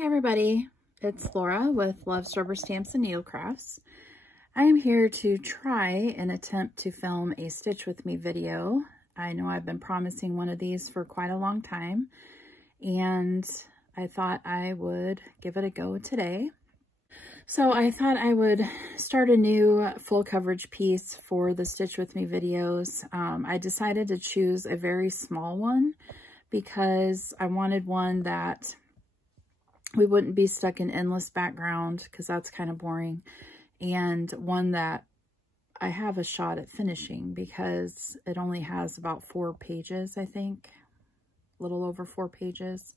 Hey everybody, it's Laura with Love's Rubber Stamps and Needlecrafts. I am here to try and attempt to film a Stitch With Me video. I know I've been promising one of these for quite a long time, and I thought I would give it a go today. So I thought I would start a new full coverage piece for the Stitch With Me videos. I decided to choose a very small one because I wanted one that we wouldn't be stuck in endless background because that's kind of boring, and one that I have a shot at finishing because it only has about 4 pages, I think, a little over 4 pages.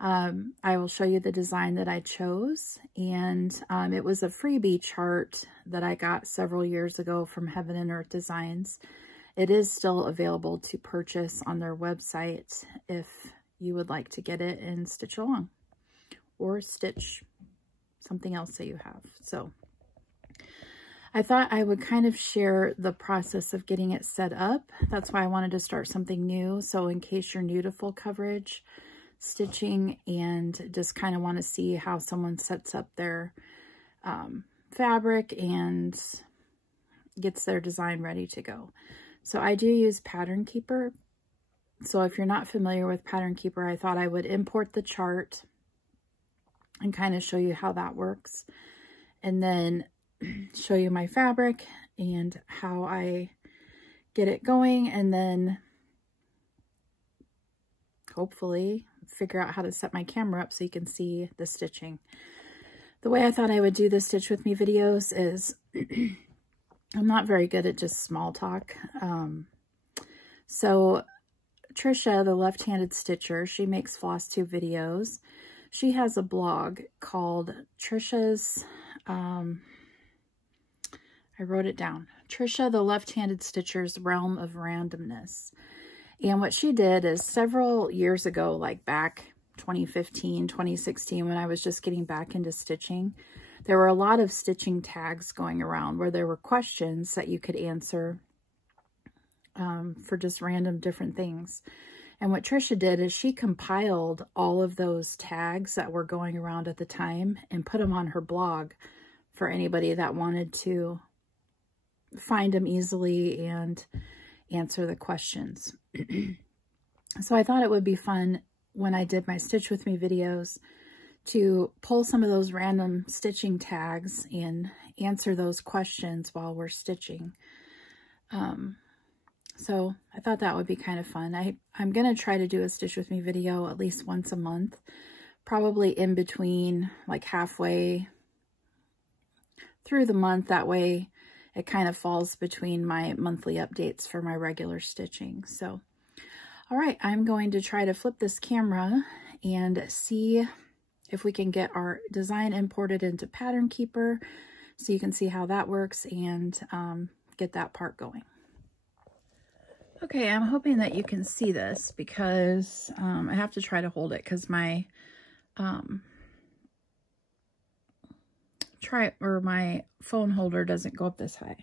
I will show you the design that I chose, and it was a freebie chart that I got several years ago from Heaven and Earth Designs. It is still available to purchase on their website if you would like to get it and stitch along, or stitch something else that you have. So I thought I would kind of share the process of getting it set up. That's why I wanted to start something new. So in case you're new to full coverage stitching and just kind of want to see how someone sets up their fabric and gets their design ready to go. So I do use Pattern Keeper. So if you're not familiar with Pattern Keeper, I thought I would import the chart and kind of show you how that works, and then show you my fabric and how I get it going, and then hopefully figure out how to set my camera up so you can see the stitching. The way I thought I would do the Stitch With Me videos is I'm not very good at just small talk. So Tricia, the left-handed stitcher, she makes Flosstube videos. She has a blog called Tricia's, I wrote it down, Tricia, the Left-Handed Stitcher's Realm of Randomness. And what she did is several years ago, like back 2015, 2016, when I was just getting back into stitching, there were a lot of stitching tags going around where there were questions that you could answer for just random different things. And what Tricia did is she compiled all of those tags that were going around at the time and put them on her blog for anybody that wanted to find them easily and answer the questions. So I thought it would be fun when I did my Stitch With Me videos to pull some of those random stitching tags and answer those questions while we're stitching. So I thought that would be kind of fun. I'm going to try to do a Stitch With Me video at least once a month, probably in between, like halfway through the month. That way it kind of falls between my monthly updates for my regular stitching. So, all right, I'm going to try to flip this camera and see if we can get our design imported into Pattern Keeper so you can see how that works and get that part going. Okay, I'm hoping that you can see this because I have to try to hold it because my my phone holder doesn't go up this high.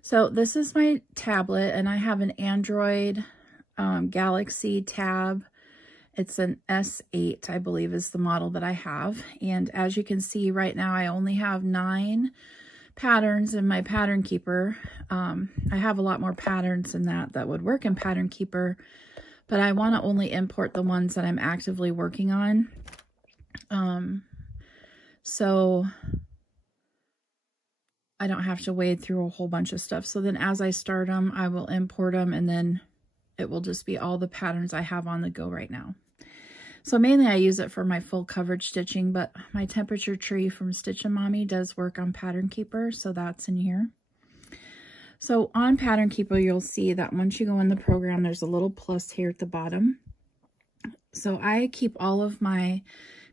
So this is my tablet, and I have an Android Galaxy Tab. It's an S8, I believe, is the model that I have. And as you can see right now, I only have 9 patterns in my Pattern Keeper. I have a lot more patterns than that would work in Pattern Keeper, but I want to only import the ones that I'm actively working on. So I don't have to wade through a whole bunch of stuff. So then as I start them, I will import them, and then it will just be all the patterns I have on the go right now. So mainly I use it for my full coverage stitching, but my temperature tree from Stitchin' Mommy does work on Pattern Keeper, so that's in here. So on Pattern Keeper, you'll see that once you go in the program, there's a little plus here at the bottom. So I keep all of my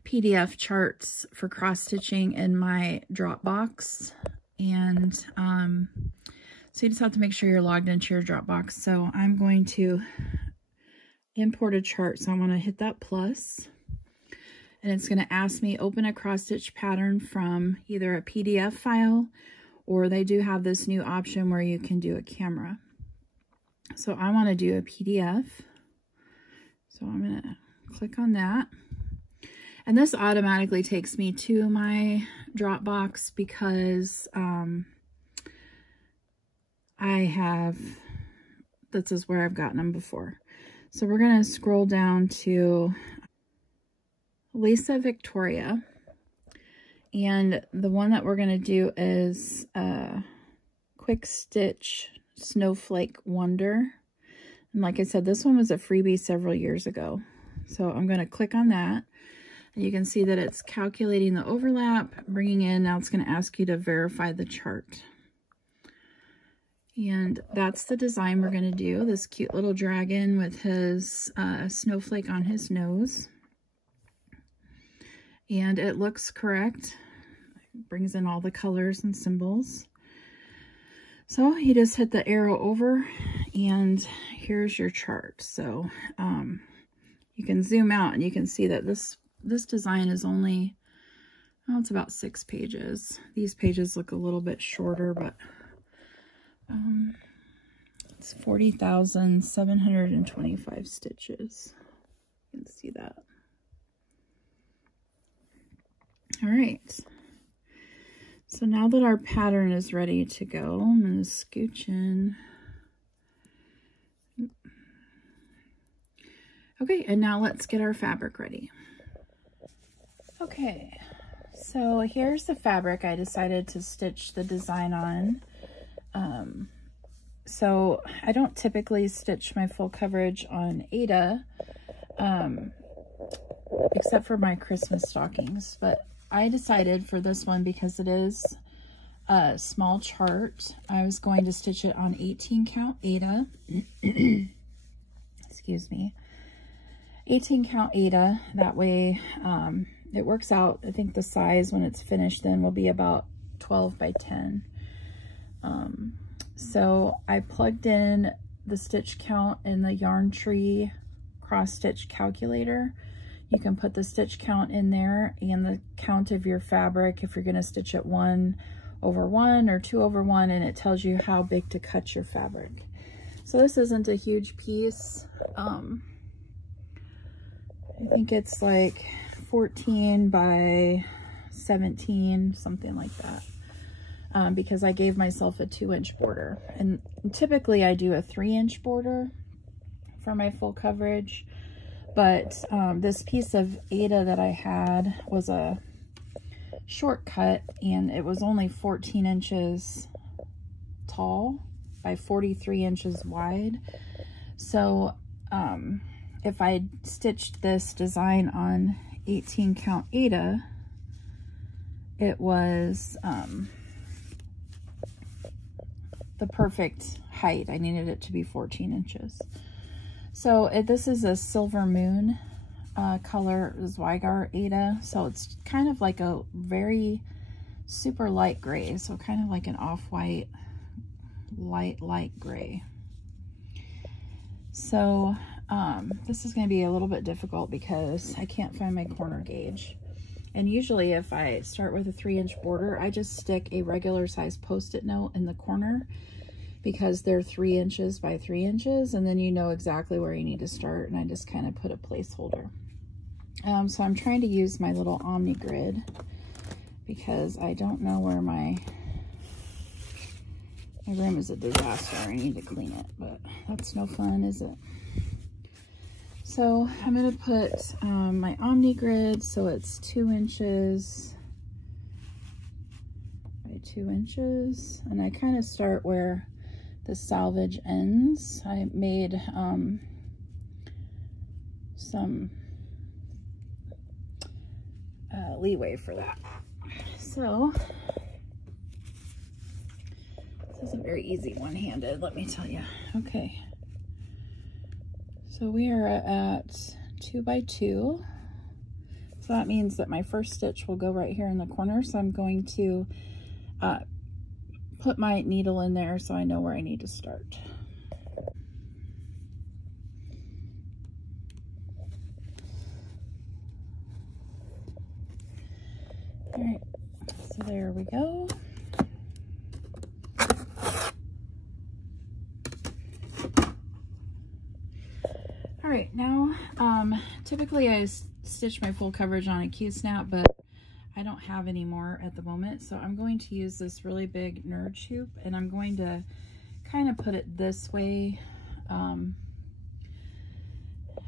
PDF charts for cross-stitching in my Dropbox, and so you just have to make sure you're logged into your Dropbox. So I'm going to import a chart. So I'm going to hit that plus, and it's going to ask me open a cross-stitch pattern from either a PDF file, or they do have this new option where you can do a camera. So I want to do a PDF. So I'm going to click on that. And this automatically takes me to my Dropbox because this is where I've gotten them before. So we're going to scroll down to Lisa Victoria. And the one that we're going to do is Quick Stitch Snowflake Wonder. And like I said, this one was a freebie several years ago. So I'm going to click on that. And you can see that it's calculating the overlap, bringing in, now it's going to ask you to verify the chart. And that's the design we're going to do, this cute little dragon with his snowflake on his nose. And it looks correct. It brings in all the colors and symbols. So you just hit the arrow over and here's your chart. So you can zoom out and you can see that this design is only, oh, it's about 6 pages. These pages look a little bit shorter, but it's 40,725 stitches. You can see that. All right. So now that our pattern is ready to go, I'm going to scooch in. Okay, and now let's get our fabric ready. Okay, so here's the fabric I decided to stitch the design on. So I don't typically stitch my full coverage on Aida, except for my Christmas stockings, but I decided for this one, because it is a small chart, I was going to stitch it on 18 count Aida. Excuse me. 18 count Aida, that way it works out. I think the size when it's finished then will be about 12 by 10. So I plugged in the stitch count in the Yarn Tree cross stitch calculator. You can put the stitch count in there and the count of your fabric if you're going to stitch it 1 over 1 or 2 over 1, and it tells you how big to cut your fabric. So this isn't a huge piece. I think it's like 14 by 17, something like that, because I gave myself a 2-inch border. And typically I do a 3-inch border for my full coverage, but this piece of Aida that I had was a shortcut, and it was only 14 inches tall by 43 inches wide. So if I stitched this design on 18 count Aida, it was the perfect height. I needed it to be 14 inches. So this is a Silver Moon color, Zweigart Aida. So it's kind of like a very super light gray. So kind of like an off-white, light gray. So this is going to be a little bit difficult because I can't find my corner gauge. And usually if I start with a 3-inch border, I just stick a regular size Post-it note in the corner because they're 3 inches by 3 inches, and then you know exactly where you need to start, and I just kind of put a placeholder. So I'm trying to use my little Omni Grid because I don't know where my room is a disaster. I need to clean it, but that's no fun, is it? So I'm going to put my Omni Grid, so it's 2 inches by 2 inches, and I kind of start where the selvage ends. I made some leeway for that. So this isn't very easy one-handed, let me tell you. Okay. So we are at 2 by 2. So that means that my first stitch will go right here in the corner. So I'm going to put my needle in there so I know where I need to start. All right, so there we go. All right, now typically I stitch my full coverage on a Q-snap, but I don't have any more at the moment. So I'm going to use this really big nerd hoop, and I'm going to kind of put it this way,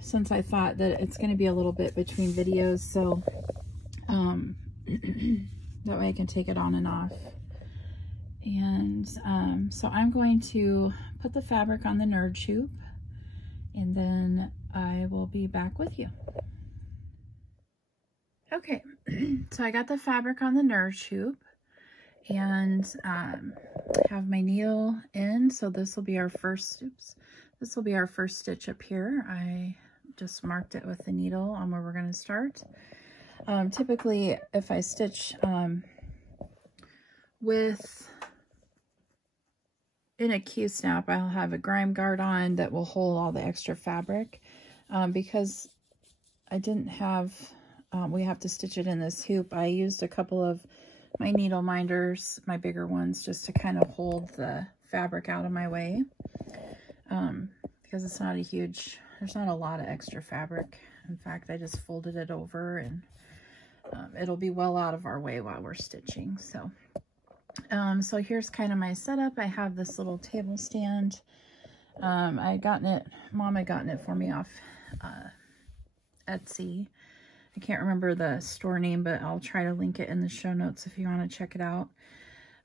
since I thought that it's going to be a little bit between videos. So that way I can take it on and off. And so I'm going to put the fabric on the nerd hoop, and then I will be back with you. Okay, so I got the fabric on the nerd hoop, and have my needle in. So this will be our first, this will be our first stitch up here. I just marked it with the needle on where we're going to start. Typically, if I stitch in a Q-snap, I'll have a grime guard on that will hold all the extra fabric. Because I didn't have, we have to stitch it in this hoop, I used a couple of my needle minders, my bigger ones, just to kind of hold the fabric out of my way. Because it's not a huge, there's not a lot of extra fabric. In fact, I just folded it over, and it'll be well out of our way while we're stitching. So so here's kind of my setup. I have this little table stand. I had gotten it, Mom had gotten it for me off Etsy. I can't remember the store name, but I'll try to link it in the show notes if you want to check it out.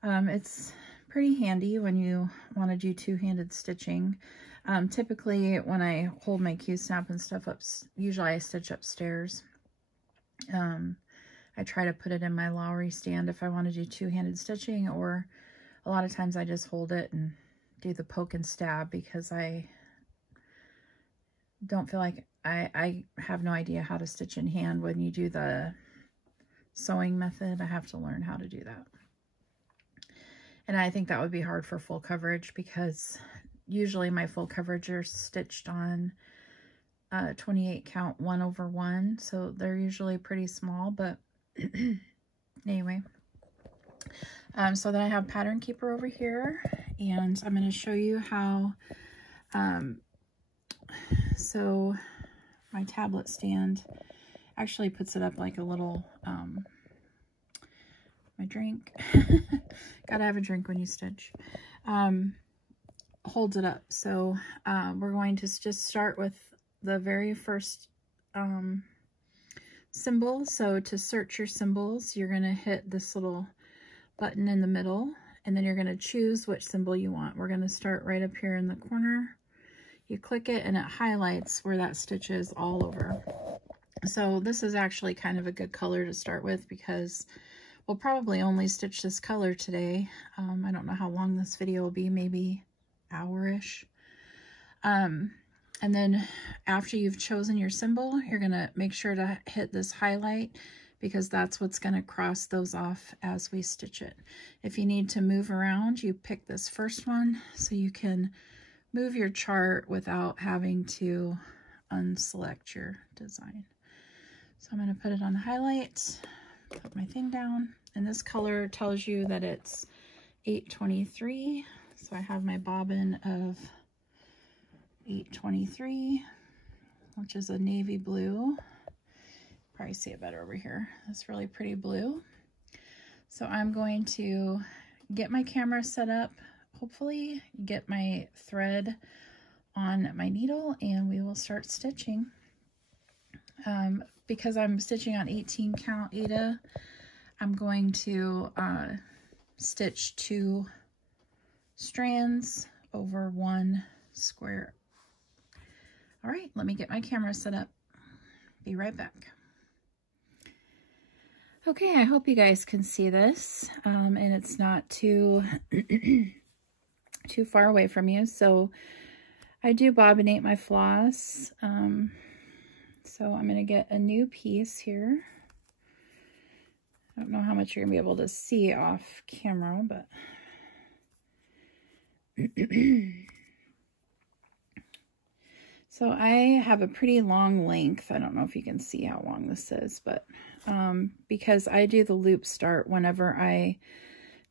It's pretty handy when you want to do two-handed stitching. Typically when I hold my Q-snap and stuff up, usually I stitch upstairs. I try to put it in my Lowry stand if I want to do two-handed stitching, or a lot of times I just hold it and do the poke and stab, because I don't feel like I have no idea how to stitch in hand. When you do the sewing method, I have to learn how to do that. And I think that would be hard for full coverage, because usually my full coverage are stitched on 28 count 1/1, so they're usually pretty small, but anyway. So then I have Pattern Keeper over here, and I'm going to show you how, so my tablet stand actually puts it up like a little, my drink, gotta have a drink when you stitch, holds it up. So we're going to just start with the very first symbol. So to search your symbols, you're going to hit this little button in the middle, and then you're going to choose which symbol you want. We're going to start right up here in the corner. You click it and it highlights where that stitch is all over. So this is actually kind of a good color to start with, because we'll probably only stitch this color today. I don't know how long this video will be, maybe hour-ish. And then after you've chosen your symbol, you're going to make sure to hit this highlight, because that's what's going to cross those off as we stitch it. If you need to move around, you pick this first one so you can move your chart without having to unselect your design. So I'm going to put it on highlight, put my thing down, and this color tells you that it's 823. So I have my bobbin of 823, which is a navy blue. Probably see it better over here. That's really pretty blue. So I'm going to get my camera set up, hopefully get my thread on my needle, and we will start stitching. Because I'm stitching on 18 count Aida, I'm going to stitch 2 strands over 1 square. All right, let me get my camera set up. Be right back. Okay, I hope you guys can see this, and it's not too too far away from you. So I do bobbinate my floss. So I'm going to get a new piece here. I don't know how much you're going to be able to see off camera, but so I have a pretty long length. I don't know if you can see how long this is, but because I do the loop start whenever I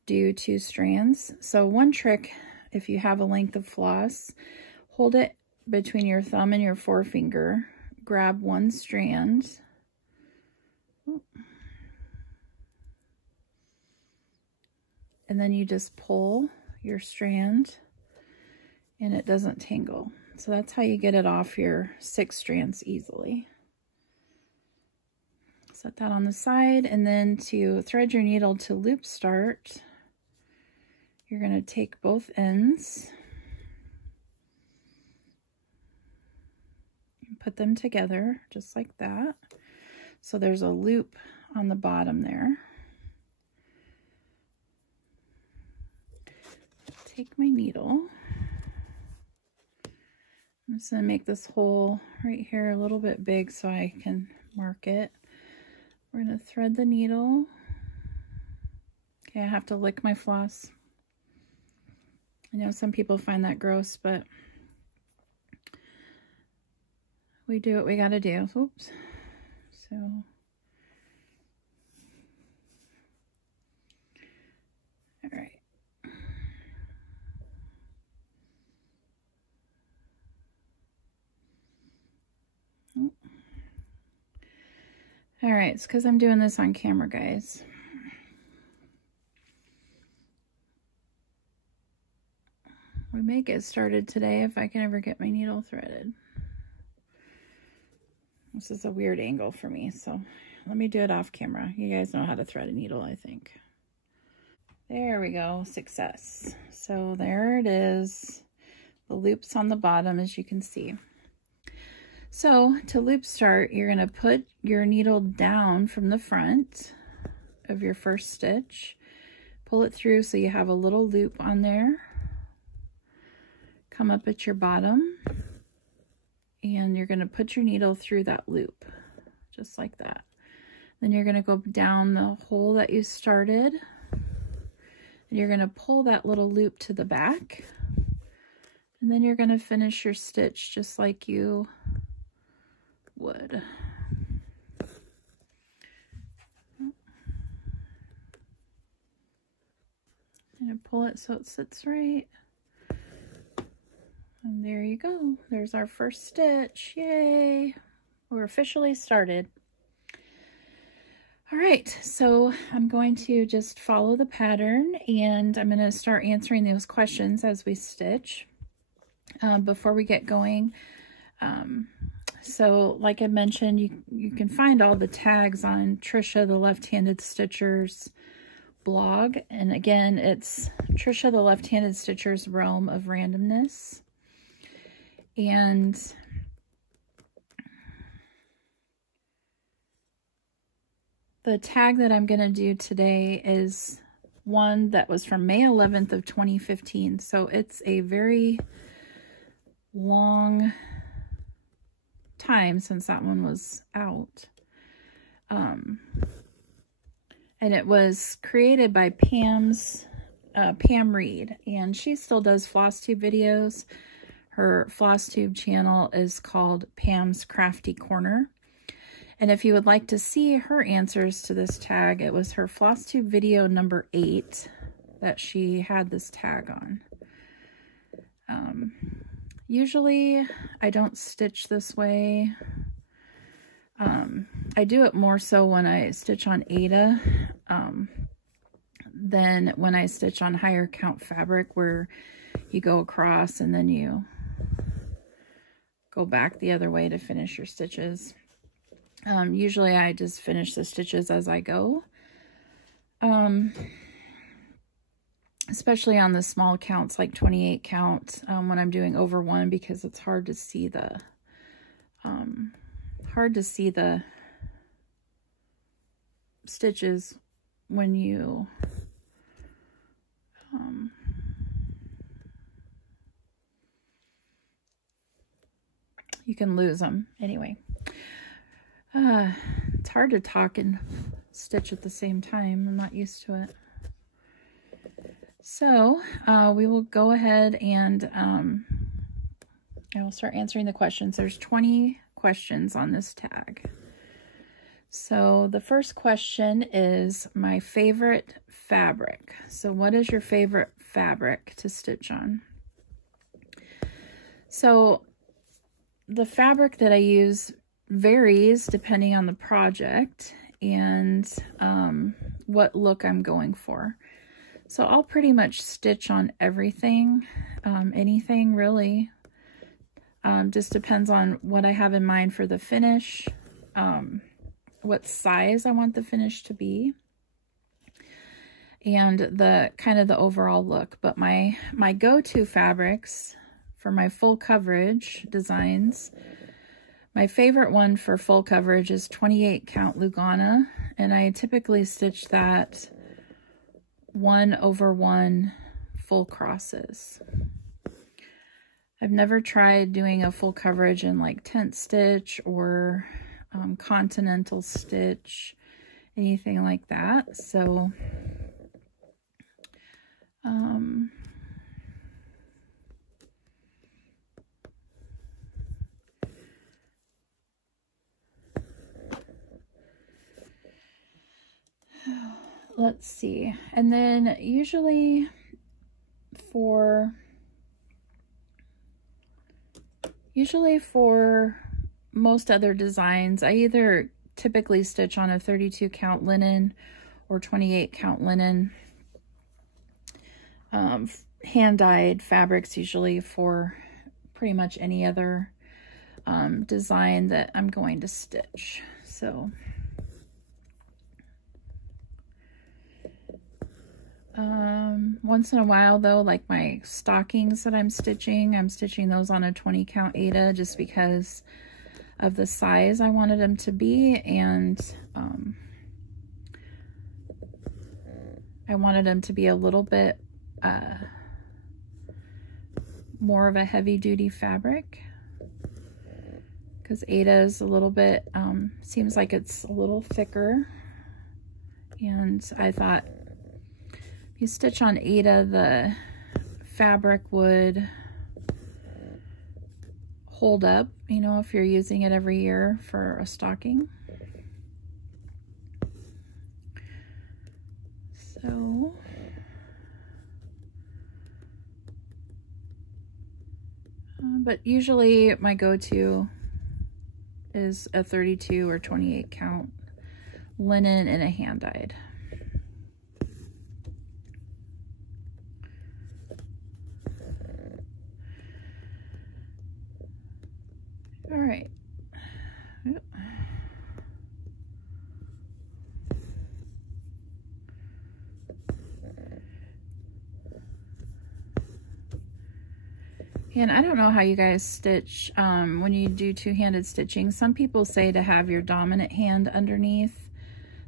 do 2 strands. So one trick, if you have a length of floss, hold it between your thumb and your forefinger, grab one strand. And then you just pull your strand and it doesn't tangle. So that's how you get it off your 6 strands easily. Set that on the side, and then to thread your needle to loop start, you're going to take both ends and put them together just like that. So there's a loop on the bottom there. Take my needle. I'm just going to make this hole right here a little bit big so I can mark it. We're going to thread the needle. Okay, I have to lick my floss. I know some people find that gross, but we do what we got to do. Oops. So, all right. All right, it's because I'm doing this on camera, guys. We may get started today if I can ever get my needle threaded. This is a weird angle for me, so let me do it off camera. You guys know how to thread a needle, I think. There we go, success. So there it is. The loop's on the bottom, as you can see. So to loop start, you're going to put your needle down from the front of your first stitch, pull it through so you have a little loop on there, come up at your bottom, and you're going to put your needle through that loop, just like that. Then you're going to go down the hole that you started, and you're going to pull that little loop to the back, and then you're going to finish your stitch just like you would. And pull it so it sits right. And there you go. There's our first stitch. Yay! We're officially started. All right, so I'm going to just follow the pattern, and I'm going to start answering those questions as we stitch before we get going. So like I mentioned, you can find all the tags on Tricia the Left-Handed Stitcher's blog. And again, it's Tricia the Left-Handed Stitcher's Realm of Randomness. And the tag that I'm going to do today is one that was from May 11th of 2015. So it's a very long time since that one was out. And it was created by Pam Reed, and she still does Flosstube videos. Her Flosstube channel is called Pam's Crafty Corner. And if you would like to see her answers to this tag, it was her Flosstube video number 8 that she had this tag on. Usually I don't stitch this way. I do it more so when I stitch on Aida than when I stitch on higher count fabric, where you go across and then you go back the other way to finish your stitches. Usually I just finish the stitches as I go. Especially on the small counts, like 28 count, when I'm doing over 1, because it's hard to see the stitches when you you can lose them. Anyway, it's hard to talk and stitch at the same time. I'm not used to it. So we will go ahead and I will start answering the questions. There's 20 questions on this tag. So the first question is my favorite fabric. So what is your favorite fabric to stitch on? So the fabric that I use varies depending on the project and what look I'm going for. So I'll pretty much stitch on everything, anything really. Just depends on what I have in mind for the finish, what size I want the finish to be, and the kind of the overall look. But my go-to fabrics for my full coverage designs, my favorite one for full coverage is 28 count Lugana, and I typically stitch that 1/1 full crosses. I've never tried doing a full coverage in like tent stitch or continental stitch, anything like that. So let's see. And then usually for most other designs, I either typically stitch on a 32 count linen or 28 count linen. Hand dyed fabrics usually for pretty much any other design that I'm going to stitch. So once in a while though, like my stockings that I'm stitching those on a 20 count Aida just because of the size I wanted them to be, and I wanted them to be a little bit more of a heavy duty fabric, because Aida is a little bit seems like it's a little thicker, and I thought you stitch on Aida, the fabric would hold up, you know, if you're using it every year for a stocking. So but usually my go-to is a 32 or 28 count linen and a hand dyed. All right. Yep. And I don't know how you guys stitch when you do two-handed stitching. Some people say to have your dominant hand underneath.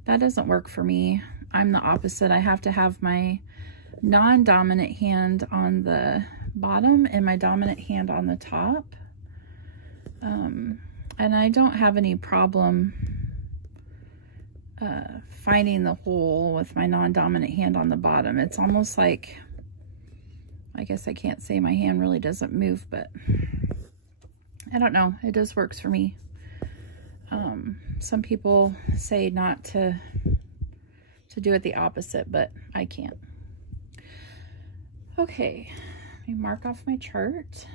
That doesn't work for me. I'm the opposite. I have to have my non-dominant hand on the bottom and my dominant hand on the top. And I don't have any problem finding the hole with my non-dominant hand on the bottom. It's almost like, I guess I can't say my hand really doesn't move, but I don't know. It just works for me. Some people say not to do it the opposite, but I can't. Okay, let me mark off my chart.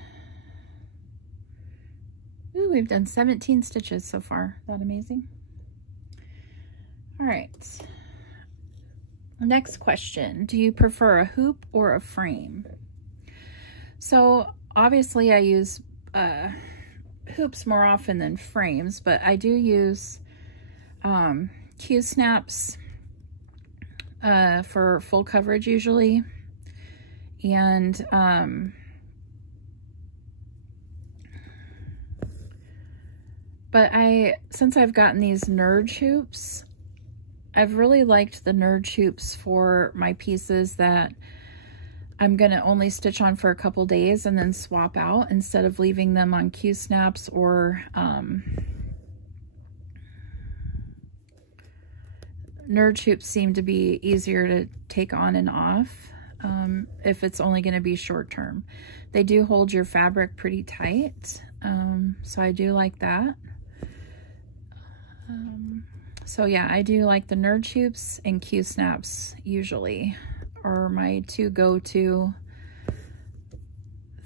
Ooh, we've done 17 stitches so far. Isn't that amazing? All right. Next question. Do you prefer a hoop or a frame? So obviously I use hoops more often than frames, but I do use Q-snaps for full coverage usually. And but since I've gotten these Nerd hoops, I've really liked the Nerd hoops for my pieces that I'm going to only stitch on for a couple days and then swap out, instead of leaving them on Q-snaps or Nerd hoops seem to be easier to take on and off if it's only going to be short term. They do hold your fabric pretty tight, so I do like that. So yeah, I do like the Nerd hoops, and Q-snaps usually are my two go-to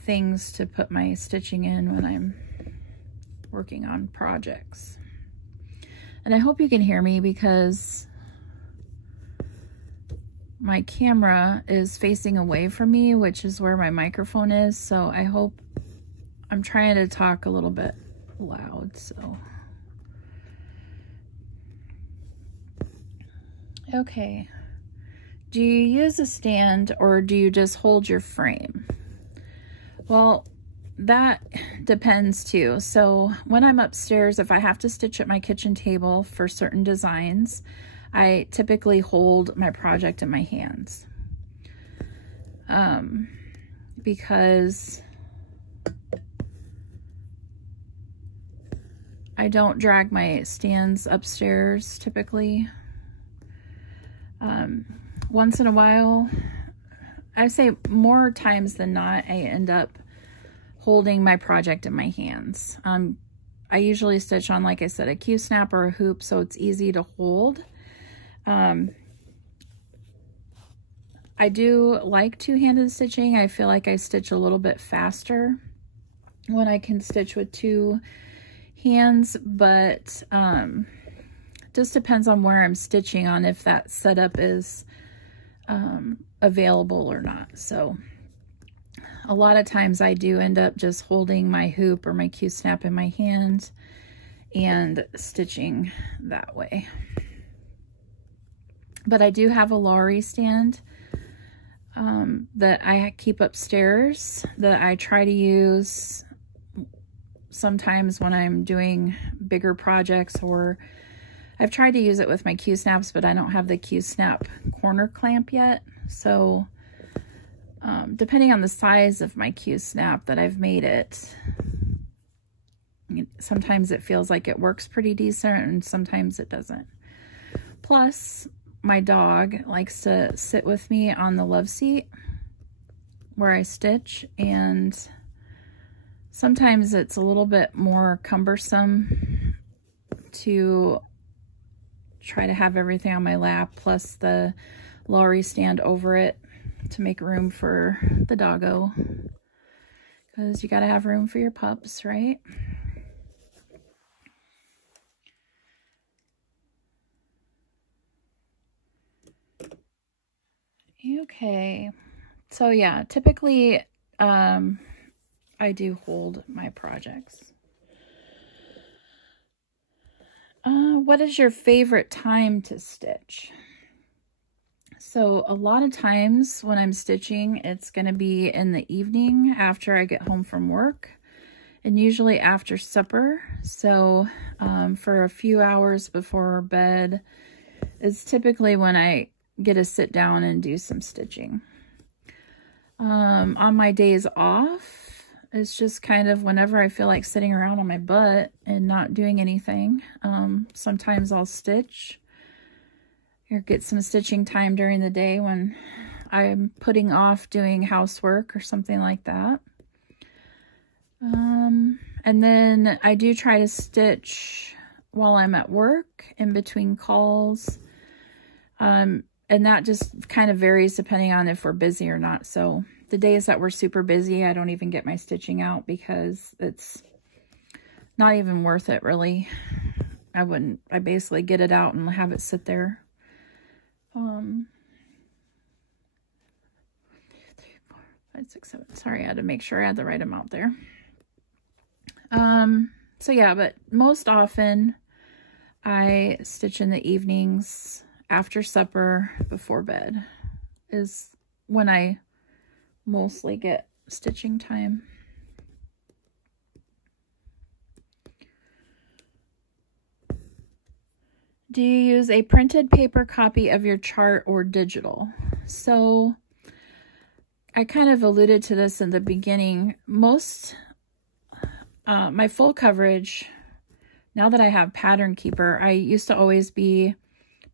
things to put my stitching in when I'm working on projects. And I hope you can hear me because my camera is facing away from me, which is where my microphone is. So I hope, I'm trying to talk a little bit loud, so. Okay. Do you use a stand or do you just hold your frame? Well, that depends too. So when I'm upstairs, if I have to stitch at my kitchen table for certain designs, I typically hold my project in my hands. Because I don't drag my stands upstairs typically. Once in a while, I say more times than not, I end up holding my project in my hands. I usually stitch on, like I said, a Q-snap or a hoop, so it's easy to hold. I do like two-handed stitching. I feel like I stitch a little bit faster when I can stitch with two hands, but just depends on where I'm stitching on if that setup is available or not. So a lot of times I do end up just holding my hoop or my Q-snap in my hand and stitching that way. But I do have a Lowry stand that I keep upstairs that I try to use sometimes when I'm doing bigger projects, or I've tried to use it with my Q-snaps, but I don't have the Q-snap corner clamp yet. So depending on the size of my Q-snap that I've made it, sometimes it feels like it works pretty decent and sometimes it doesn't. Plus, my dog likes to sit with me on the love seat where I stitch, and sometimes it's a little bit more cumbersome to try to have everything on my lap, plus the Lowry stand over it to make room for the doggo, because you got to have room for your pups, right? Okay, so yeah, typically I do hold my projects. What is your favorite time to stitch? So a lot of times when I'm stitching, it's going to be in the evening after I get home from work, and usually after supper. So for a few hours before bed is typically when I get to sit down and do some stitching. On my days off, it's just kind of whenever I feel like sitting around on my butt and not doing anything. Sometimes I'll stitch or get some stitching time during the day when I'm putting off doing housework or something like that. And then I do try to stitch while I'm at work in between calls. And that just kind of varies depending on if we're busy or not. So the days that we're super busy, I don't even get my stitching out because it's not even worth it, really. I basically get it out and have it sit there. 1, 2, 3, 4, 5, 6, 7. Sorry, I had to make sure I had the right amount there. So yeah, but most often I stitch in the evenings after supper, before bed is when I mostly get stitching time. Do you use a printed paper copy of your chart or digital? So I kind of alluded to this in the beginning. My full coverage, now that I have Pattern Keeper, I used to always be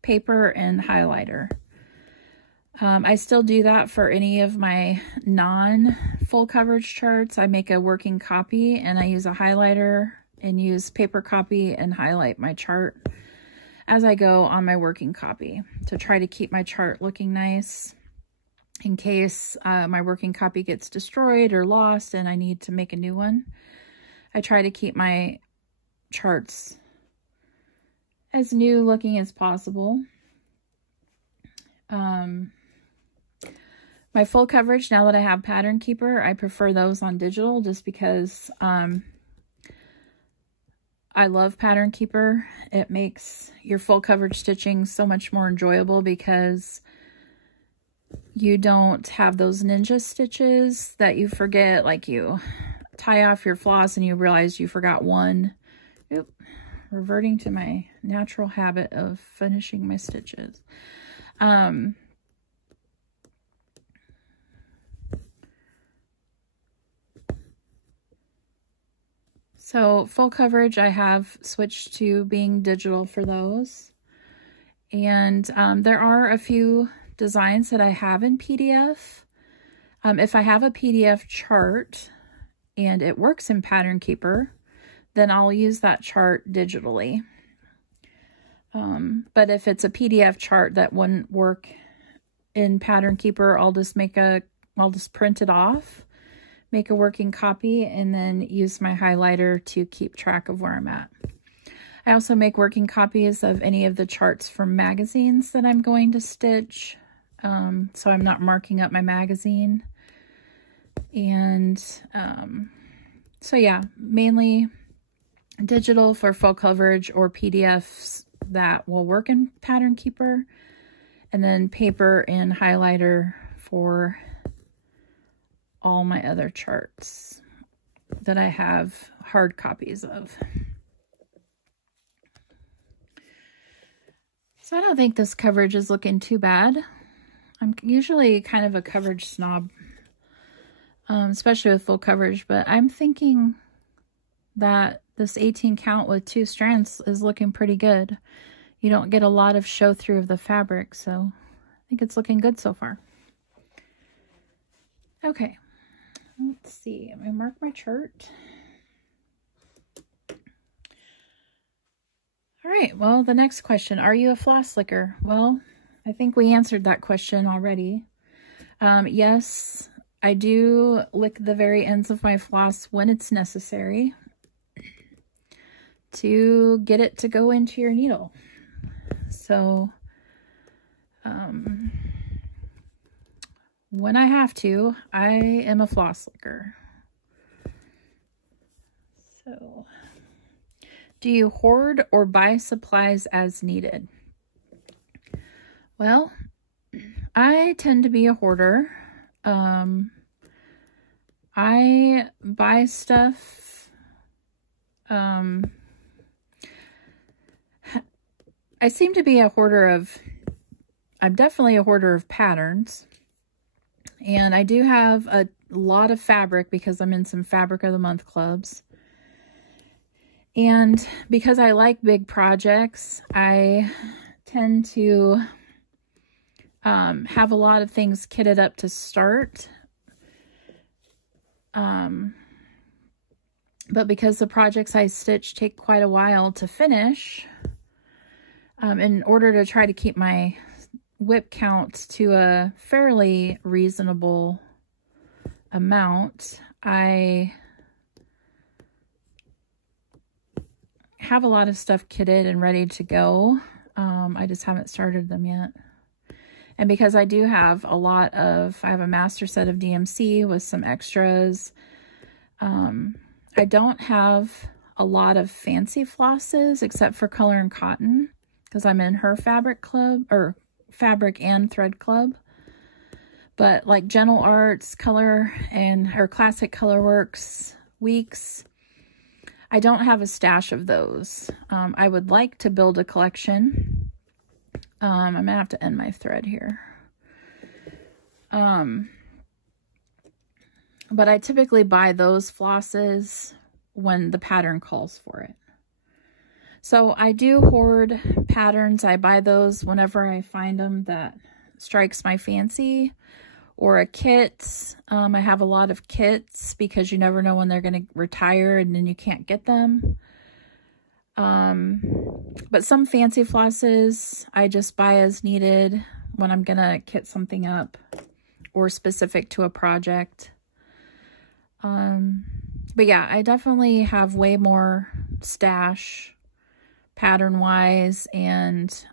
paper and highlighter. I still do that for any of my non-full coverage charts. I make a working copy and I use a highlighter and use paper copy and highlight my chart as I go on my working copy to try to keep my chart looking nice in case my working copy gets destroyed or lost and I need to make a new one. I try to keep my charts as new looking as possible. My full coverage, now that I have Pattern Keeper, I prefer those on digital just because I love Pattern Keeper. It makes your full coverage stitching so much more enjoyable because you don't have those ninja stitches that you forget, like you tie off your floss and you realize you forgot one. Oop, reverting to my natural habit of finishing my stitches. So full coverage, I have switched to being digital for those. And there are a few designs that I have in PDF. If I have a PDF chart and it works in Pattern Keeper, then I'll use that chart digitally. But if it's a PDF chart that wouldn't work in Pattern Keeper, I'll just print it off, make a working copy, and then use my highlighter to keep track of where I'm at. I also make working copies of any of the charts from magazines that I'm going to stitch, so I'm not marking up my magazine. And so yeah, mainly digital for full coverage or PDFs that will work in Pattern Keeper, and then paper and highlighter for all my other charts that I have hard copies of. So I don't think this coverage is looking too bad. I'm usually kind of a coverage snob, especially with full coverage, but I'm thinking that this 18 count with 2 strands is looking pretty good. You don't get a lot of show through of the fabric, so I think it's looking good so far. Okay, let's see. I'm gonna mark my chart. All right, well, the next question, are you a floss licker? Well, I think we answered that question already. Yes, I do lick the very ends of my floss when it's necessary to get it to go into your needle. So, when I have to, I am a floss licker. So, do you hoard or buy supplies as needed? Well, I tend to be a hoarder. I buy stuff. I seem to be a hoarder of, I'm definitely a hoarder of patterns. And I do have a lot of fabric because I'm in some Fabric of the Month clubs. And because I like big projects, I tend to have a lot of things kitted up to start. But because the projects I stitch take quite a while to finish, in order to try to keep my whip count to a fairly reasonable amount, I have a lot of stuff kitted and ready to go. I just haven't started them yet. And because I do have a lot of, I have a master set of DMC with some extras. I don't have a lot of fancy flosses except for Color and Cotton because I'm in her fabric club, or fabric and thread club. But like Gentle Arts, Color, and her Classic Colorworks weeks, I don't have a stash of those. I would like to build a collection. I'm gonna have to end my thread here. But I typically buy those flosses when the pattern calls for it. So I do hoard patterns. I buy those whenever I find them that strikes my fancy, or a kit. I have a lot of kits because you never know when they're going to retire and then you can't get them. But some fancy flosses I just buy as needed when I'm going to kit something up or specific to a project. But yeah, I definitely have way more stash pattern-wise, and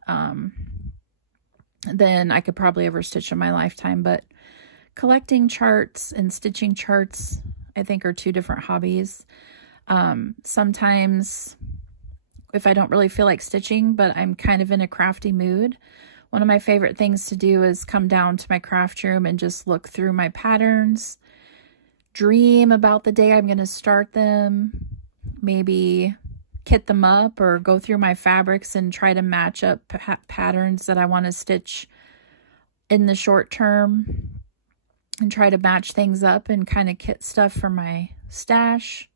than I could probably ever stitch in my lifetime. But collecting charts and stitching charts, I think, are two different hobbies. Sometimes if I don't really feel like stitching, but I'm kind of in a crafty mood, one of my favorite things to do is come down to my craft room and just look through my patterns, dream about the day I'm going to start them, maybe kit them up or go through my fabrics and try to match up patterns that I want to stitch in the short term, and try to match things up and kind of kit stuff for my stash.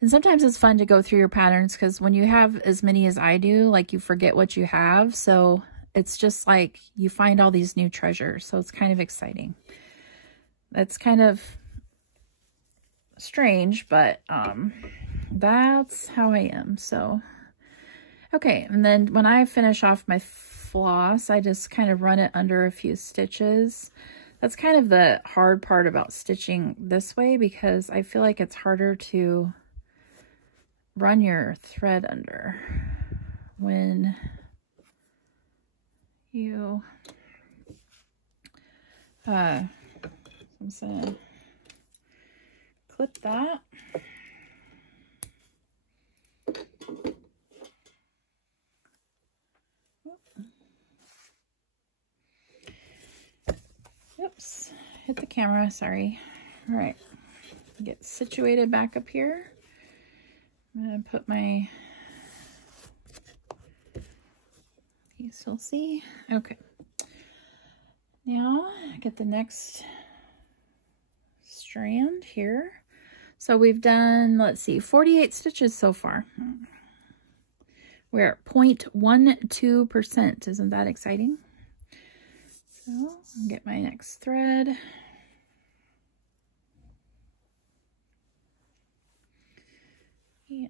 And sometimes it's fun to go through your patterns, because when you have as many as I do, like, you forget what you have. So it's just like you find all these new treasures. So it's kind of exciting. That's kind of strange, but that's how I am. So, okay. And then when I finish off my floss, I just kind of run it under a few stitches. That's kind of the hard part about stitching this way, because I feel like it's harder to run your thread under when you I'm saying clip that. Oops, hit the camera, sorry. All right, get situated back up here. I'm gonna put my, you still see? Okay. Now get the next strand here. So we've done, let's see, 48 stitches so far. We're at 0.12%. Isn't that exciting? So I'll get my next thread. And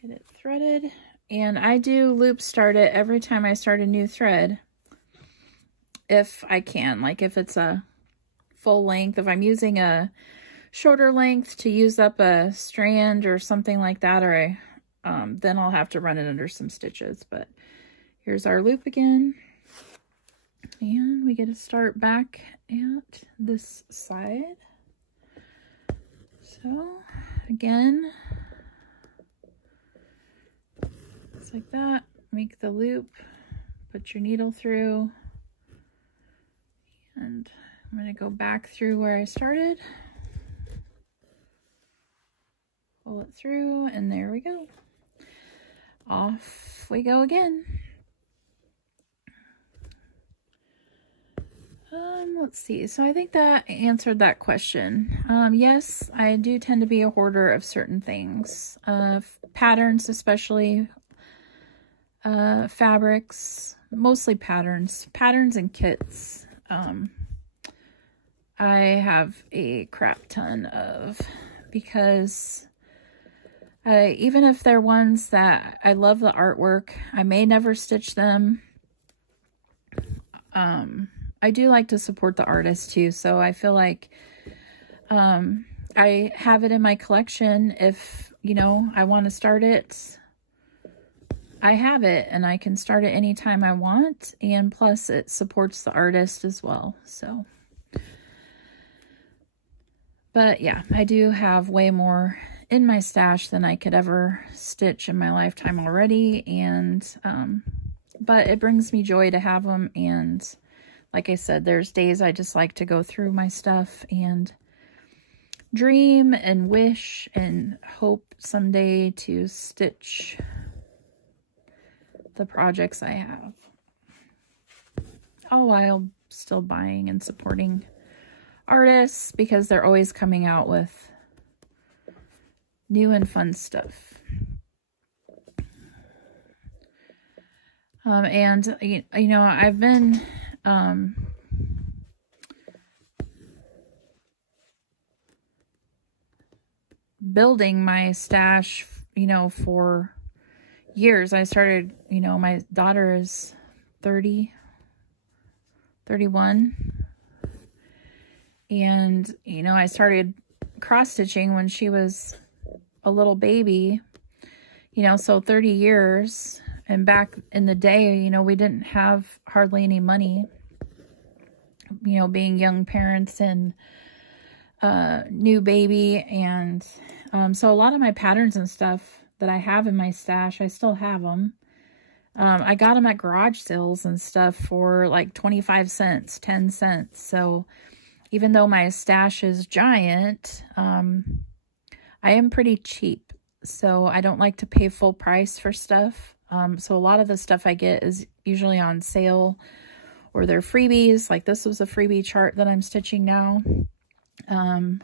get it threaded. And I do loop start it every time I start a new thread, if I can. Like, if it's a full length, if I'm using a shorter length to use up a strand or something like that, or then I'll have to run it under some stitches. But here's our loop again, and we get to start back at this side. So again, just like that, make the loop, put your needle through, and I'm going to go back through where I started, pull it through, and there we go. Off we go again. Let's see. So I think that answered that question. Yes, I do tend to be a hoarder of certain things. Patterns, especially fabrics, mostly patterns and kits. I have a crap ton of, because even if they're ones that I love the artwork, I may never stitch them. I do like to support the artist too, so I feel like I have it in my collection. If, you know, I want to start it, I have it, and I can start it anytime I want, and plus it supports the artist as well. So, but yeah, I do have way more in my stash than I could ever stitch in my lifetime already, and but it brings me joy to have them. And like I said, there's days I just like to go through my stuff and dream and wish and hope someday to stitch the projects I have, all while still buying and supporting artists, because they're always coming out with new and fun stuff. And you know, I've been building my stash, you know, for years. I started, you know, my daughter is 31, and, you know, I started cross-stitching when she was a little baby, you know, so 30 years. And back in the day, you know, we didn't have hardly any money, you know, being young parents and new baby. And so a lot of my patterns and stuff that I have in my stash, I still have them. I got them at garage sales and stuff for like 25 cents, 10 cents. So even though my stash is giant, I am pretty cheap. So I don't like to pay full price for stuff. So a lot of the stuff I get is usually on sale, or they're freebies. Like this was a freebie chart that I'm stitching now.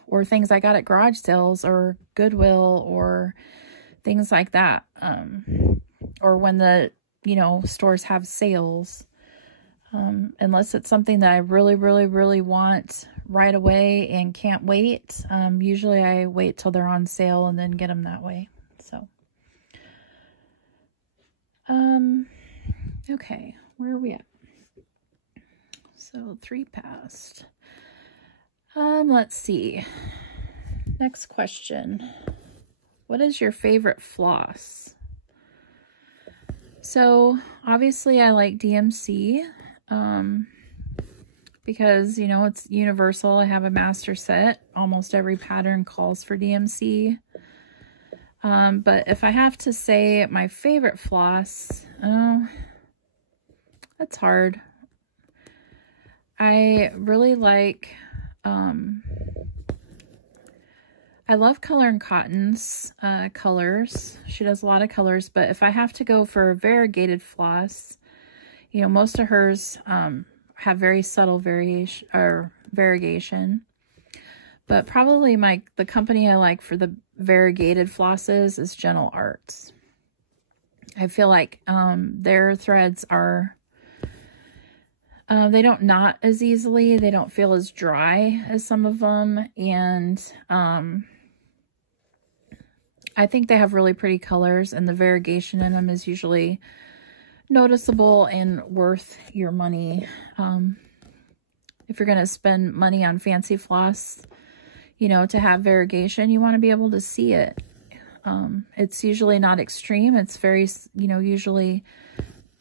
Or things I got at garage sales or Goodwill or things like that. Or when the, you know, stores have sales. Unless it's something that I really, really, really want right away and can't wait. Usually I wait till they're on sale and then get them that way. So, okay, where are we at? So 3 passed. Let's see. Next question. What is your favorite floss? So obviously I like DMC, because, you know, it's universal. I have a master set. Almost every pattern calls for DMC. But if I have to say my favorite floss, oh, that's hard. I really like, I love Color and Cotton's colors. She does a lot of colors, but if I have to go for variegated floss, you know, most of hers have very subtle variation or variegation. But probably the company I like for the variegated flosses is Gentle Arts. I feel like their threads are, they don't knot as easily. They don't feel as dry as some of them. And I think they have really pretty colors, and the variegation in them is usually noticeable and worth your money. If you're going to spend money on fancy floss, you know, to have variegation, you want to be able to see it. It's usually not extreme. It's very, you know, usually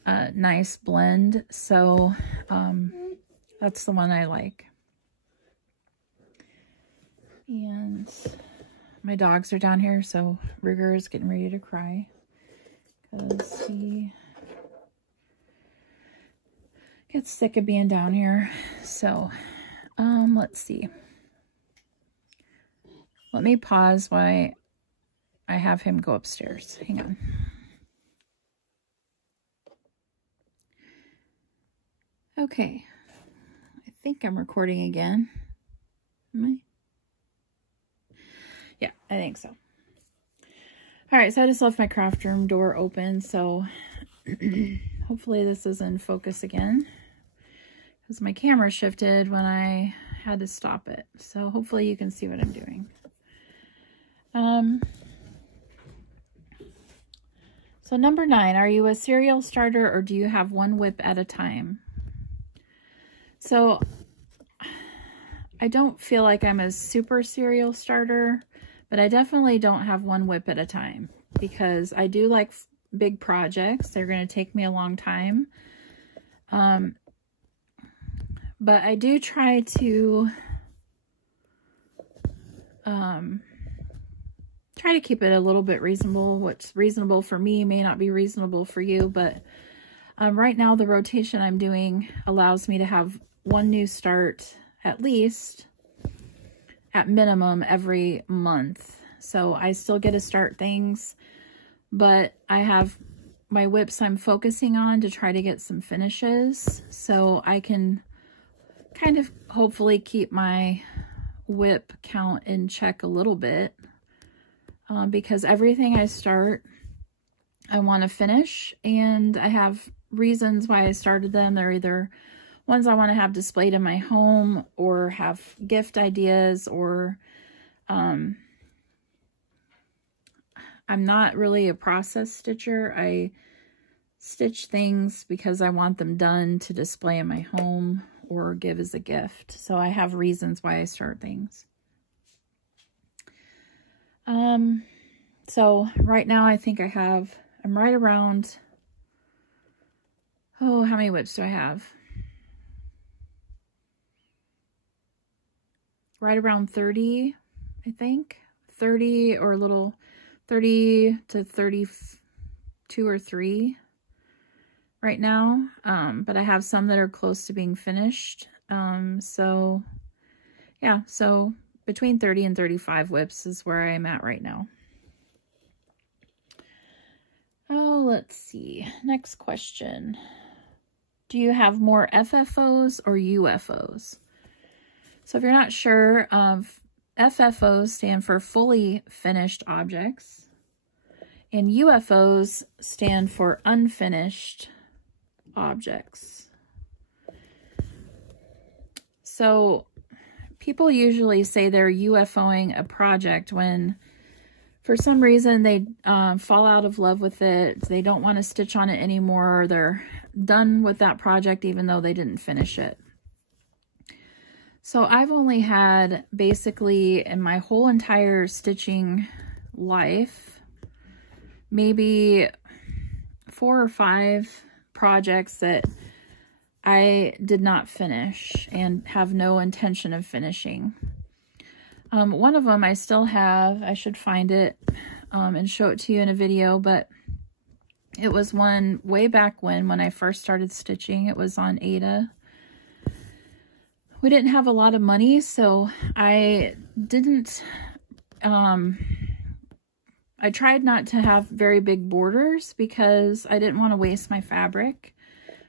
a nice blend. So that's the one I like. And my dogs are down here, so Rigger is getting ready to cry because he gets sick of being down here. So let's see. Let me pause while I have him go upstairs. Hang on. Okay. I think I'm recording again. Am I? Yeah, I think so. All right, so I just left my craft room door open, so hopefully this is in focus again, because my camera shifted when I had to stop it. So hopefully you can see what I'm doing. So number 9, are you a serial starter or do you have one whip at a time? So I don't feel like I'm a super serial starter, but I definitely don't have one whip at a time because I do like big projects. They're going to take me a long time. But I do try to keep it a little bit reasonable. What's reasonable for me may not be reasonable for you, but right now the rotation I'm doing allows me to have one new start at least, at minimum, every month. So I still get to start things, but I have my whips I'm focusing on to try to get some finishes so I can kind of hopefully keep my whip count in check a little bit, because everything I start I want to finish, and I have reasons why I started them. They're either ones I want to have displayed in my home or have gift ideas, or I'm not really a process stitcher. I stitch things because I want them done to display in my home or give as a gift. So I have reasons why I start things. So right now I think I'm right around, oh, how many whips do I have? Right around 30, I think. 30 or a little, 30 to 32 or 3 right now. But I have some that are close to being finished. So yeah, so between 30 and 35 whips is where I'm at right now. Oh, let's see. Next question. Do you have more FFOs or UFOs? So if you're not sure, FFOs stand for fully finished objects, and UFOs stand for unfinished objects. So people usually say they're UFOing a project when for some reason they fall out of love with it. They don't want to stitch on it anymore. Or they're done with that project even though they didn't finish it. So I've only had basically in my whole entire stitching life, maybe 4 or 5 projects that I did not finish and have no intention of finishing. One of them I still have. I should find it and show it to you in a video, but it was one way back when I first started stitching. It was on Aida. We didn't have a lot of money, so I didn't, I tried not to have very big borders because I didn't want to waste my fabric,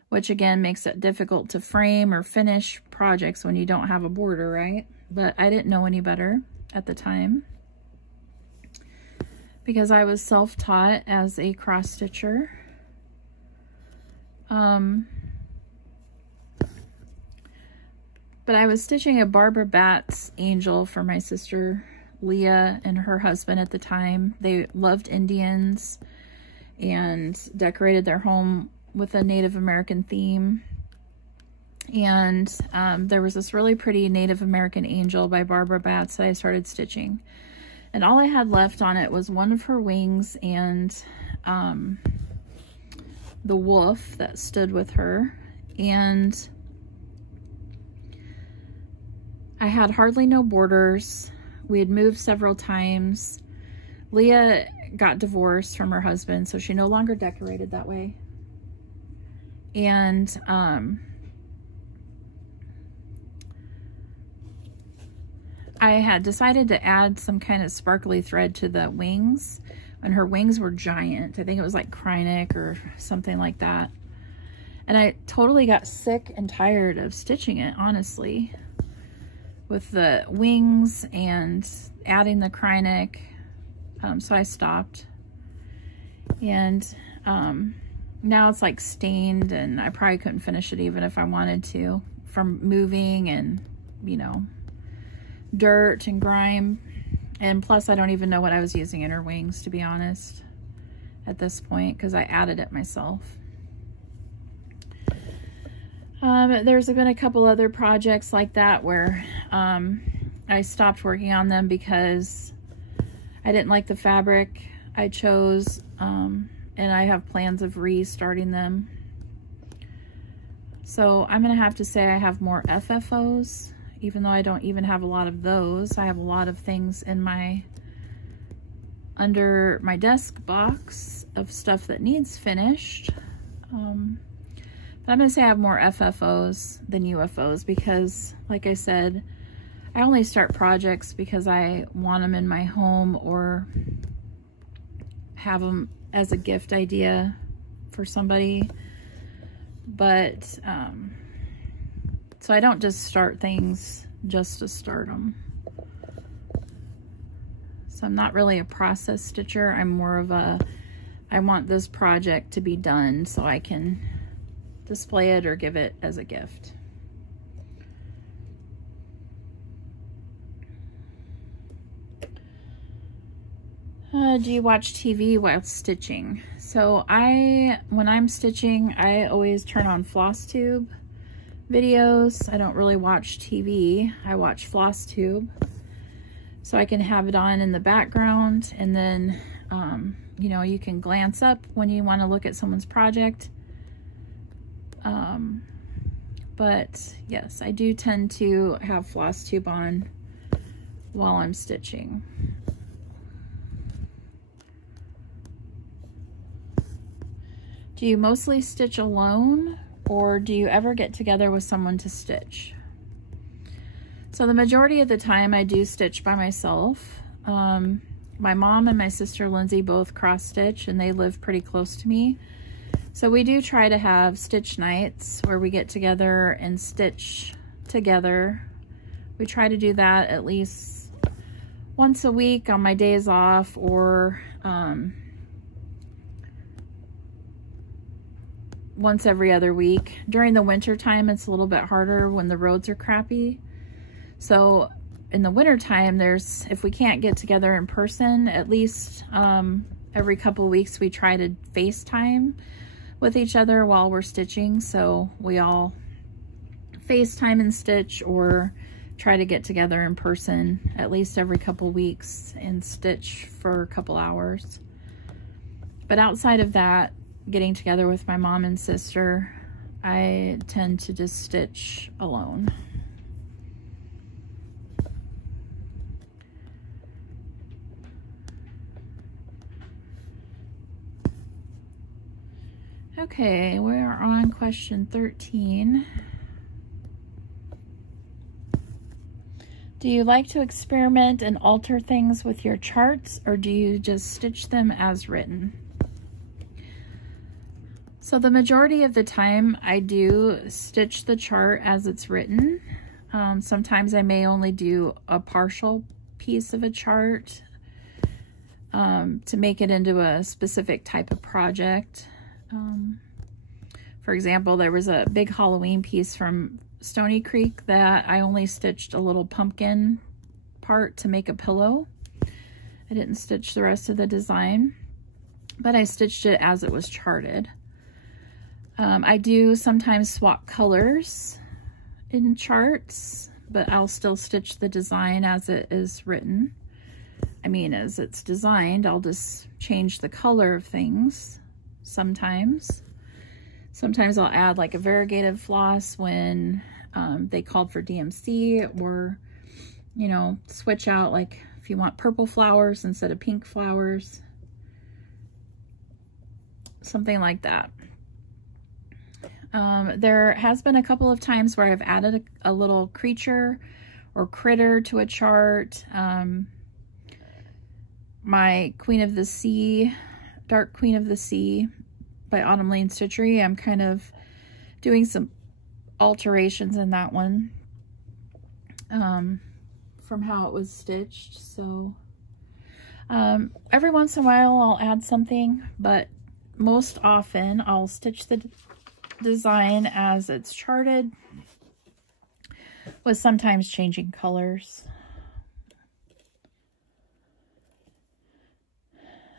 which again makes it difficult to frame or finish projects when you don't have a border, right? But I didn't know any better at the time because I was self-taught as a cross stitcher. But I was stitching a Barbara Batts angel for my sister Leah and her husband at the time. They loved Indians and decorated their home with a Native American theme. And there was this really pretty Native American angel by Barbara Batts that I started stitching. And all I had left on it was one of her wings and the wolf that stood with her. And I had hardly no borders. We had moved several times. Leah got divorced from her husband, so she no longer decorated that way. And I had decided to add some kind of sparkly thread to the wings, and her wings were giant. I think it was like Krynic or something like that. And I totally got sick and tired of stitching it, honestly, with the wings and adding the Krynic. So I stopped. And now it's like stained, and I probably couldn't finish it even if I wanted to, from moving and, you know, dirt and grime. And plus I don't even know what I was using in her wings, to be honest, at this point, because I added it myself. There's been a couple other projects like that where I stopped working on them because I didn't like the fabric I chose, and I have plans of restarting them. So I'm gonna have to say I have more FFOs, even though I don't even have a lot of those. I have a lot of things in my, under my desk box of stuff that needs finished. But I'm gonna say I have more FFOs than UFOs because, like I said, I only start projects because I want them in my home or have them as a gift idea for somebody. But, so I don't just start things just to start them. So I'm not really a process stitcher. I'm more of a, I want this project to be done so I can display it or give it as a gift. Do you watch TV while stitching? So when I'm stitching, I always turn on Flosstube videos. I don't really watch TV. I watch Flosstube. so I can have it on in the background, and then you know, you can glance up when you want to look at someone's project. But yes, I do tend to have Flosstube on while I'm stitching. Do you mostly stitch alone, or do you ever get together with someone to stitch? So the majority of the time I do stitch by myself. My mom and my sister Lindsay both cross stitch, and they live pretty close to me. So we do try to have stitch nights where we get together and stitch together. We try to do that at least once a week on my days off, or once every other week. During the winter time, it's a little bit harder when the roads are crappy. So in the winter time, if we can't get together in person, at least every couple of weeks we try to FaceTime with each other while we're stitching. So we all FaceTime and stitch, or try to get together in person at least every couple weeks and stitch for a couple hours. But outside of that, getting together with my mom and sister, I tend to just stitch alone. Okay, we are on question 13. Do you like to experiment and alter things with your charts, or do you just stitch them as written? So the majority of the time I do stitch the chart as it's written. Sometimes I may only do a partial piece of a chart to make it into a specific type of project. For example, there was a big Halloween piece from Stony Creek that I only stitched a little pumpkin part to make a pillow. I didn't stitch the rest of the design, but I stitched it as it was charted. I do sometimes swap colors in charts, but I'll still stitch the design as it is written. I mean, as it's designed, I'll just change the color of things sometimes. Sometimes I'll add like a variegated floss when they called for DMC, or, you know, switch out, like if you want purple flowers instead of pink flowers, something like that. There has been a couple of times where I've added a little creature or critter to a chart. My Queen of the Sea, Dark Queen of the Sea by Autumn Lane Stitchery, I'm kind of doing some alterations in that one from how it was stitched. So every once in a while I'll add something, but most often I'll stitch the design as it's charted, with sometimes changing colors.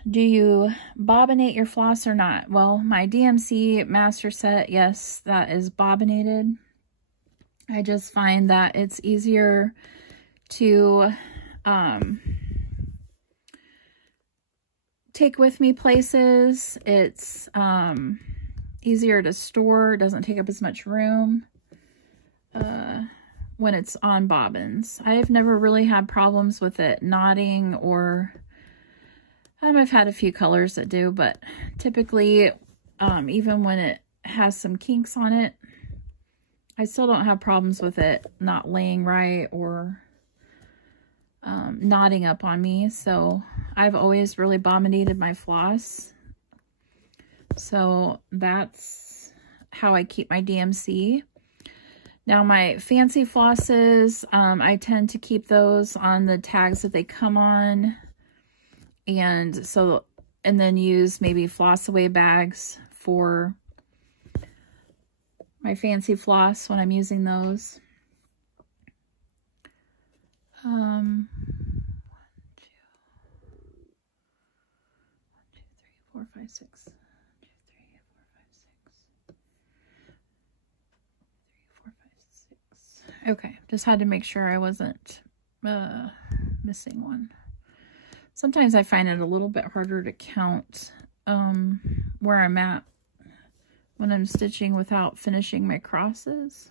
Do you bobbinate your floss or not? Well, my DMC master set, yes, that is bobbinated. I just find that it's easier to take with me places. It's easier to store, doesn't take up as much room when it's on bobbins. I've never really had problems with it knotting, or I've had a few colors that do, but typically even when it has some kinks on it, I still don't have problems with it not laying right or knotting up on me. So I've always really bobbinated my floss. So that's how I keep my DMC. Now my fancy flosses, I tend to keep those on the tags that they come on. And then use maybe floss away bags for my fancy floss when I'm using those. 1, 2, 3, 4, 5, 6. 3, 4, 5, 6. Okay, just had to make sure I wasn't missing one. Sometimes I find it a little bit harder to count where I'm at when I'm stitching without finishing my crosses.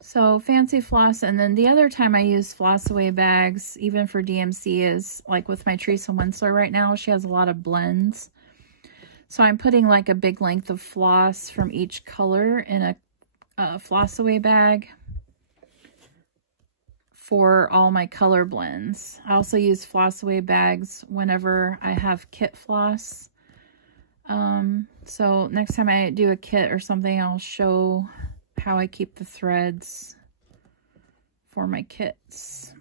So fancy floss, and then the other time I use floss away bags, even for DMC, is like with my Tricia Winslow right now. She has a lot of blends. So I'm putting like a big length of floss from each color in a floss away bag for all my color blends. I also use floss away bags whenever I have kit floss. So next time I do a kit or something, I'll show how I keep the threads for my kits.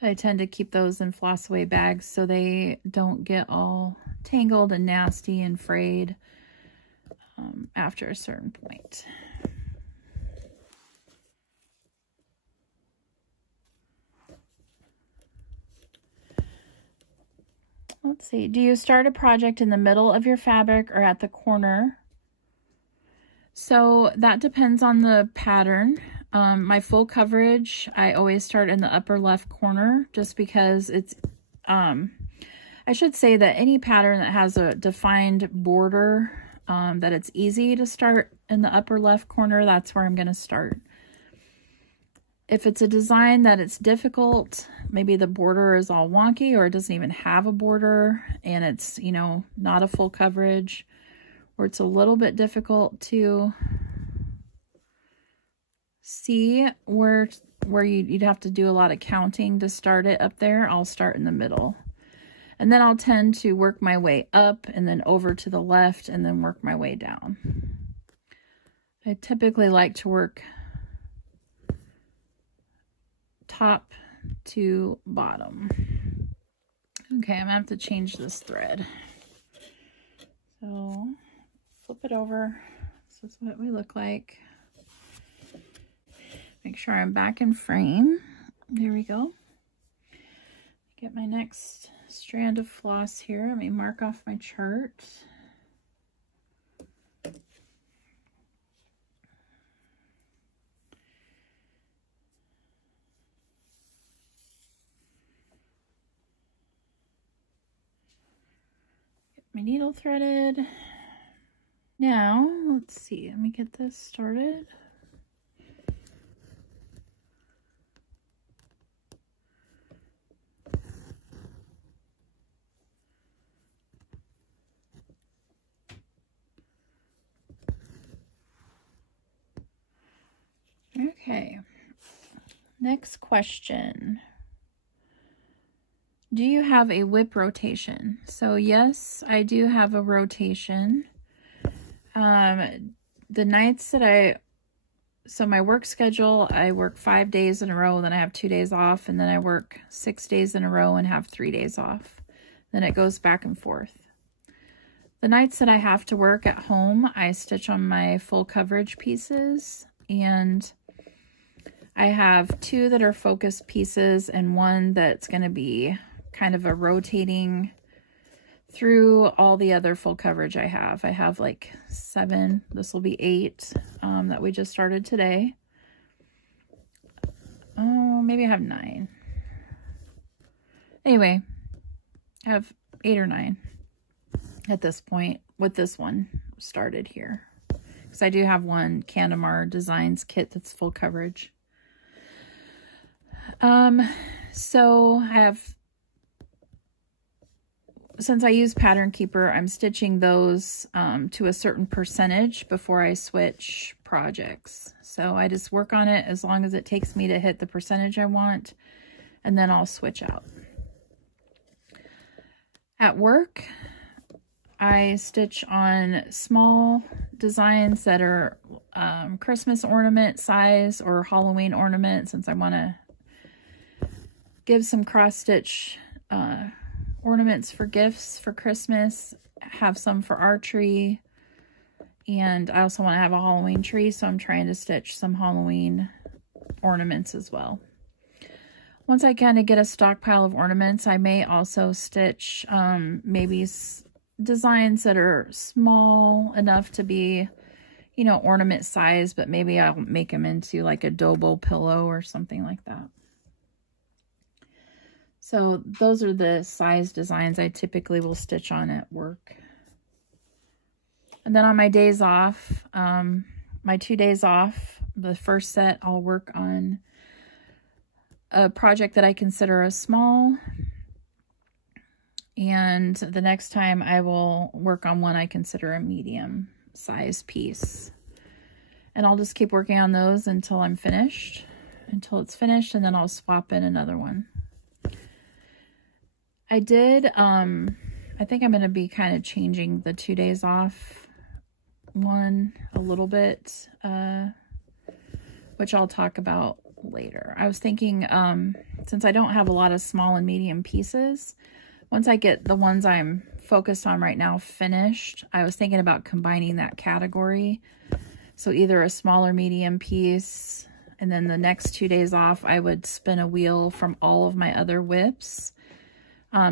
But I tend to keep those in floss away bags so they don't get all tangled and nasty and frayed after a certain point. Let's see, do you start a project in the middle of your fabric or at the corner? So that depends on the pattern. My full coverage, I always start in the upper left corner just because it's, I should say that any pattern that has a defined border, that it's easy to start in the upper left corner, that's where I'm going to start. If it's a design that it's difficult, maybe the border is all wonky or it doesn't even have a border and it's, you know, not a full coverage, or it's a little bit difficult to see where you'd have to do a lot of counting to start it up there, I'll start in the middle. And then I'll tend to work my way up and then over to the left and then work my way down. I typically like to work top to bottom. Okay, I'm gonna have to change this thread. So flip it over. This is what we look like. Make sure I'm back in frame. There we go. Get my next strand of floss here. Let me mark off my chart. My needle threaded. Now, let's see, let me get this started. Okay, next question. Do you have a whip rotation? So yes, I do have a rotation. The nights that so my work schedule, I work 5 days in a row, then I have 2 days off, and then I work 6 days in a row and have 3 days off. Then it goes back and forth. The nights that I have to work at home, I stitch on my full coverage pieces, and I have 2 that are focused pieces and 1 that's going to be kind of a rotating through all the other full coverage I have. I have like 7, this will be 8 that we just started today. Oh, maybe I have 9. Anyway, I have 8 or 9 at this point with this one started here. Because I do have one Candamar Designs kit that's full coverage. So I have, since I use Pattern Keeper, I'm stitching those to a certain percentage before I switch projects. So I just work on it as long as it takes me to hit the percentage I want, and then I'll switch out. At work, I stitch on small designs that are Christmas ornament size or Halloween ornament, since I want to give some cross stitch ornaments for gifts for Christmas, have some for our tree, and I also want to have a Halloween tree, so I'm trying to stitch some Halloween ornaments as well. Once I kind of get a stockpile of ornaments, I may also stitch maybe designs that are small enough to be, you know, ornament size, but maybe I'll make them into like a Dobo pillow or something like that. So those are the size designs I typically will stitch on at work. And then on my days off, my 2 days off, the first set I'll work on a project that I consider a small, and the next time I will work on one I consider a medium size piece. And I'll just keep working on those until I'm finished, until it's finished, and then I'll swap in another one. I did, I think I'm going to be kind of changing the 2 days off one a little bit, which I'll talk about later. I was thinking, since I don't have a lot of small and medium pieces, once I get the ones I'm focused on right now finished, I was thinking about combining that category. So either a small or medium piece, and then the next 2 days off, I would spin a wheel from all of my other whips,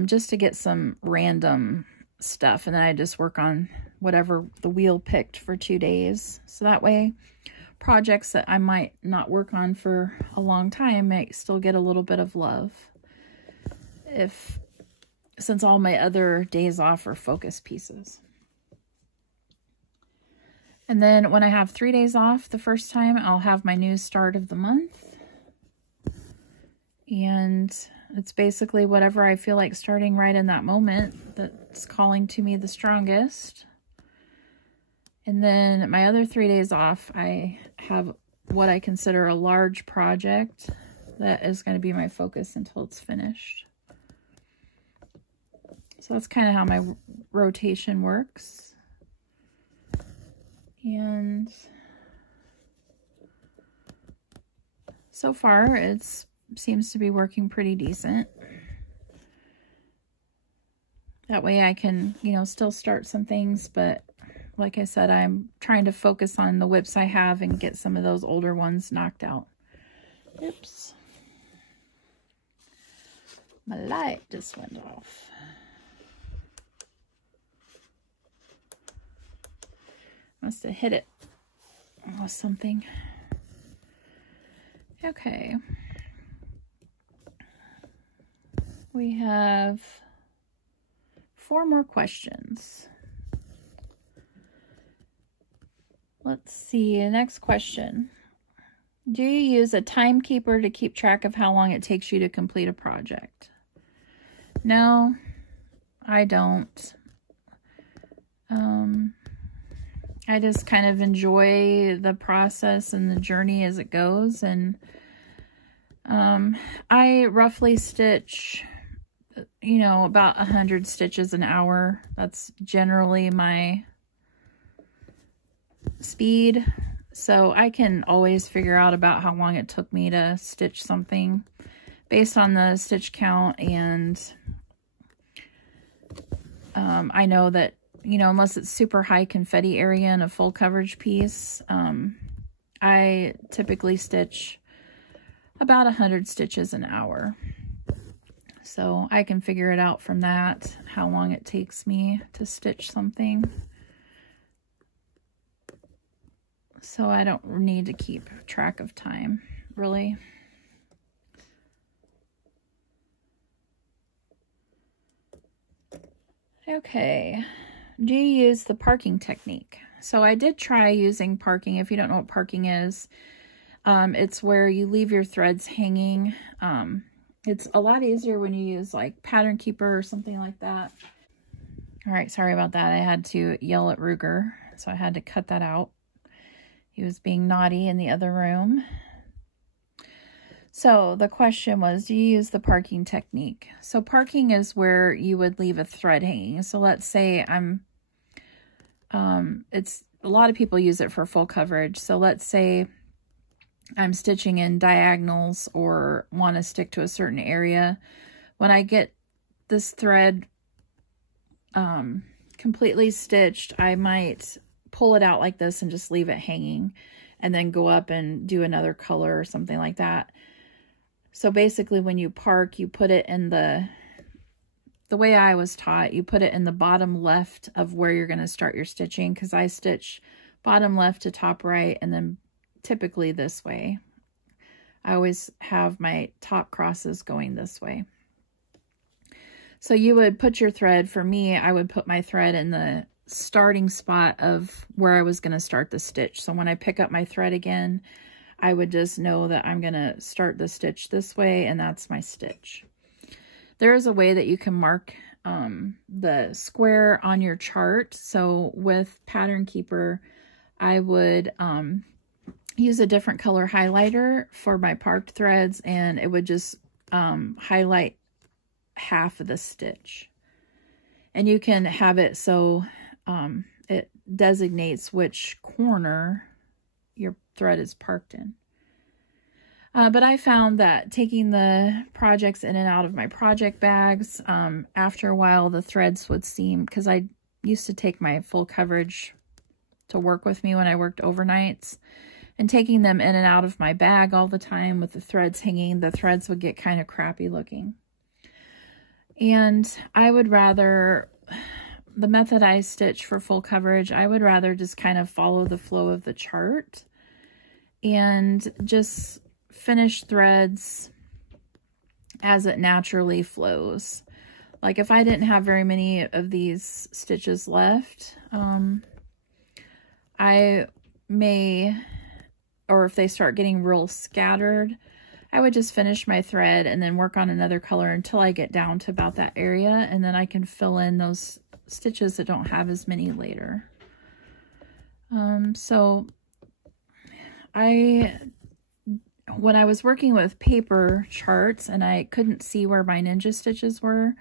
just to get some random stuff. And then I just work on whatever the wheel picked for 2 days. So that way, projects that I might not work on for a long time might still get a little bit of love, since all my other days off are focus pieces. And then when I have 3 days off the first time, I'll have my new start of the month. And it's basically whatever I feel like starting right in that moment that's calling to me the strongest. And then my other 3 days off, I have what I consider a large project that is going to be my focus until it's finished. So that's kind of how my rotation works. And so far, it seems to be working pretty decent. That way I can, you know, still start some things, but like I said, I'm trying to focus on the whips I have and get some of those older ones knocked out. Oops. My light just went off. Must have hit it with something. Okay. We have 4 more questions. Let's see, the next question. Do you use a timekeeper to keep track of how long it takes you to complete a project? No, I don't. I just kind of enjoy the process and the journey as it goes. And I roughly stitch, you know, about 100 stitches an hour. That's generally my speed. So I can always figure out about how long it took me to stitch something based on the stitch count. And I know that, you know, unless it's super high confetti area and a full coverage piece, I typically stitch about 100 stitches an hour. So I can figure it out from that, how long it takes me to stitch something. So I don't need to keep track of time, really. Okay. Do you use the parking technique? So I did try using parking. If you don't know what parking is, it's where you leave your threads hanging. It's a lot easier when you use like Pattern Keeper or something like that. All right, sorry about that. I had to yell at Ruger, so I had to cut that out. He was being naughty in the other room. So the question was, do you use the parking technique? So parking is where you would leave a thread hanging. So let's say it's a lot of people use it for full coverage. So let's say I'm stitching in diagonals or want to stick to a certain area. When I get this thread completely stitched, I might pull it out like this and just leave it hanging and then go up and do another color or something like that. So basically when you park, you put it in the way I was taught, you put it in the bottom left of where you're going to start your stitching, because I stitch bottom left to top right, and then typically this way. I always have my top crosses going this way. So you would put your thread, for me, I would put my thread in the starting spot of where I was going to start the stitch. So when I pick up my thread again, I would just know that I'm going to start the stitch this way, and that's my stitch. There is a way that you can mark the square on your chart. So with Pattern Keeper, I would use a different color highlighter for my parked threads, and it would just highlight half of the stitch. And you can have it so it designates which corner your thread is parked in. But I found that taking the projects in and out of my project bags, after a while the threads would seem, because I used to take my full coverage to work with me when I worked overnights, and taking them in and out of my bag all the time with the threads hanging, the threads would get kind of crappy looking. And I would rather, the method I stitch for full coverage, I would rather just kind of follow the flow of the chart and just finish threads as it naturally flows. Like if I didn't have very many of these stitches left, I may, or if they start getting real scattered, I would just finish my thread and then work on another color until I get down to about that area, and then I can fill in those stitches that don't have as many later. So when I was working with paper charts and I couldn't see where my ninja stitches were,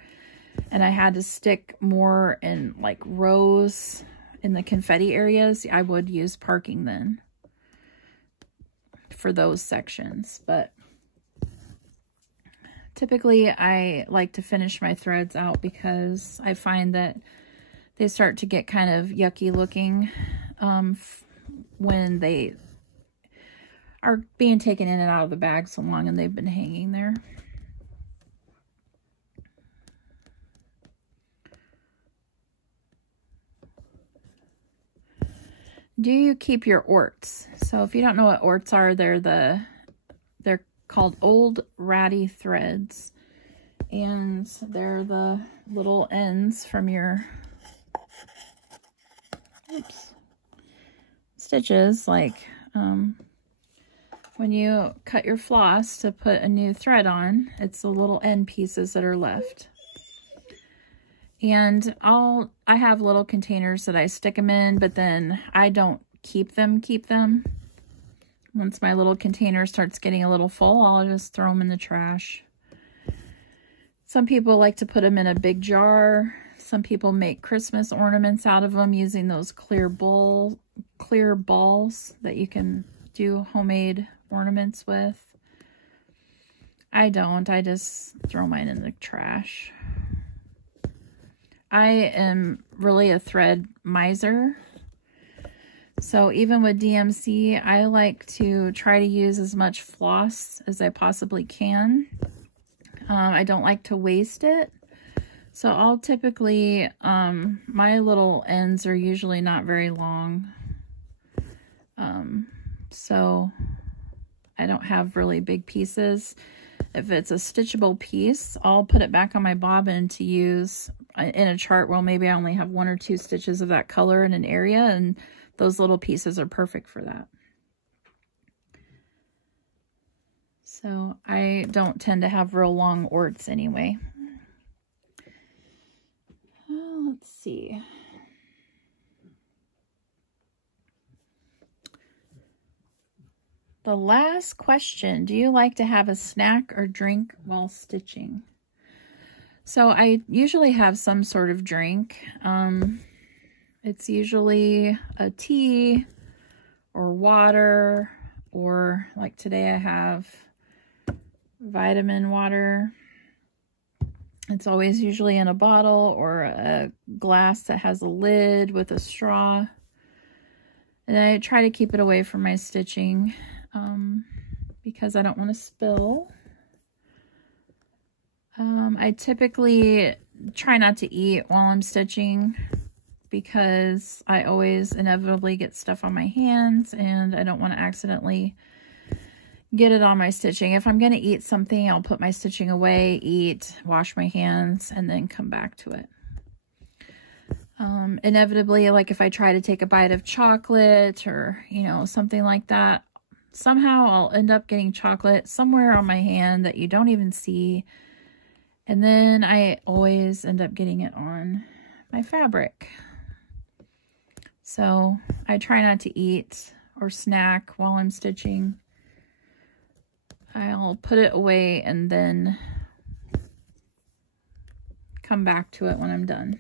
and I had to stick more in like rows in the confetti areas, I would use parking then for those sections. But typically I like to finish my threads out because I find that they start to get kind of yucky looking when they are being taken in and out of the bag so long and they've been hanging there. Do you keep your orts? So if you don't know what orts are, they're called old ratty threads, and they're the little ends from your stitches, like when you cut your floss to put a new thread on, it's the little end pieces that are left. And I have little containers that I stick them in, but then I don't keep them. Once my little container starts getting a little full, I'll just throw them in the trash. Some people like to put them in a big jar. Some people make Christmas ornaments out of them using those clear balls that you can do homemade ornaments with. I don't. I just throw mine in the trash. I am really a thread miser. So even with DMC, I like to try to use as much floss as I possibly can. I don't like to waste it. So I'll typically, my little ends are usually not very long. So I don't have really big pieces. If it's a stitchable piece, I'll put it back on my bobbin to use in a chart. Well, maybe I only have 1 or 2 stitches of that color in an area, and those little pieces are perfect for that. So I don't tend to have real long orts anyway. Let's see. The last question, do you like to have a snack or drink while stitching? So I usually have some sort of drink. It's usually a tea or water, or like today I have vitamin water. It's always usually in a bottle or a glass that has a lid with a straw. And I try to keep it away from my stitching because I don't want to spill. I typically try not to eat while I'm stitching because I always inevitably get stuff on my hands and I don't want to accidentally get it on my stitching. If I'm going to eat something, I'll put my stitching away, eat, wash my hands, and then come back to it. Inevitably, like if I try to take a bite of chocolate or, you know, something like that, somehow I'll end up getting chocolate somewhere on my hand that you don't even see. And then I always end up getting it on my fabric. So I try not to eat or snack while I'm stitching. I'll put it away and then come back to it when I'm done.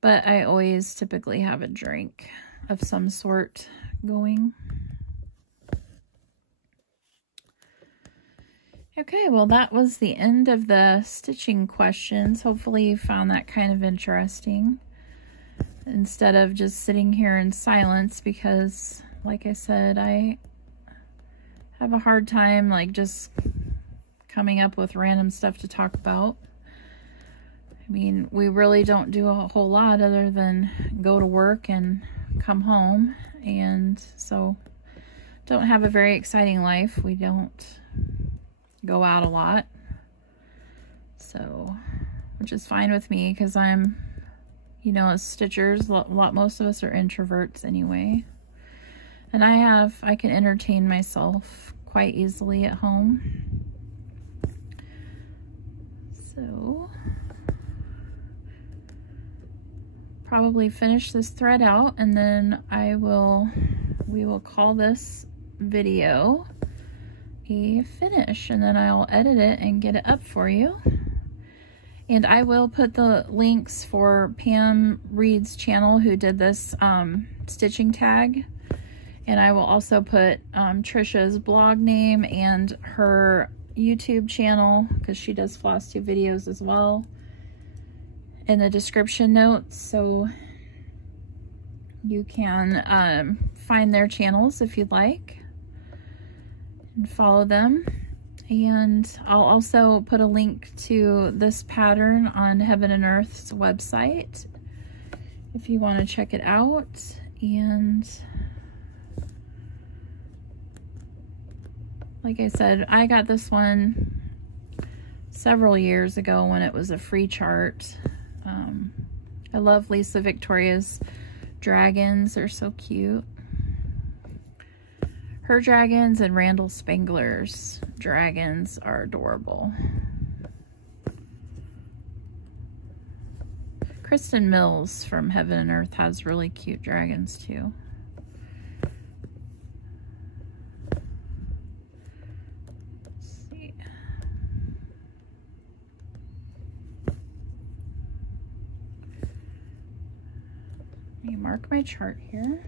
But I always typically have a drink of some sort going. Okay, well that was the end of the stitching questions. Hopefully you found that kind of interesting instead of just sitting here in silence, because like I said, I have a hard time like just coming up with random stuff to talk about. I mean, we really don't do a whole lot other than go to work and come home, and so don't have a very exciting life. We don't go out a lot, so, which is fine with me because I'm, you know, as stitchers, most of us are introverts anyway, and I can entertain myself quite easily at home. So probably finish this thread out, and then we will call this video a finish, and then I'll edit it and get it up for you. And I will put the links for Pam Reed's channel, who did this stitching tag, and I will also put Tricia's blog name and her YouTube channel, because she does Flosstube videos as well, in the description notes, so you can find their channels if you'd like and follow them. And I'll also put a link to this pattern on Heaven and Earth's website if you want to check it out. And like I said, I got this one several years ago when it was a free chart. I love Lisa Victoria's dragons. They're so cute. Her dragons and Randall Spangler's dragons are adorable. Kristen Mills from Heaven and Earth has really cute dragons too. Let's see. Let me mark my chart here.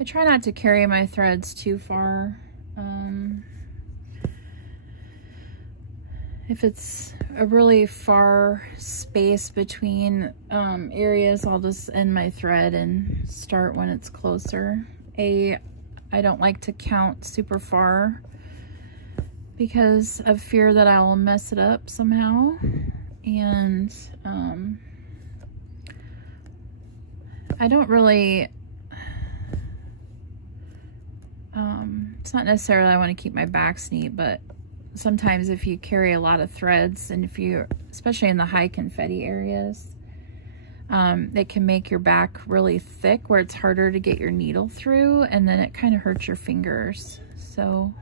I try not to carry my threads too far. If it's a really far space between areas, I'll just end my thread and start when it's closer. I don't like to count super far because of fear that I will mess it up somehow. And I don't really... it's not necessarily I want to keep my backs neat, but sometimes if you carry a lot of threads, and if you, especially in the high confetti areas, it can make your back really thick where it's harder to get your needle through, and then it kind of hurts your fingers. So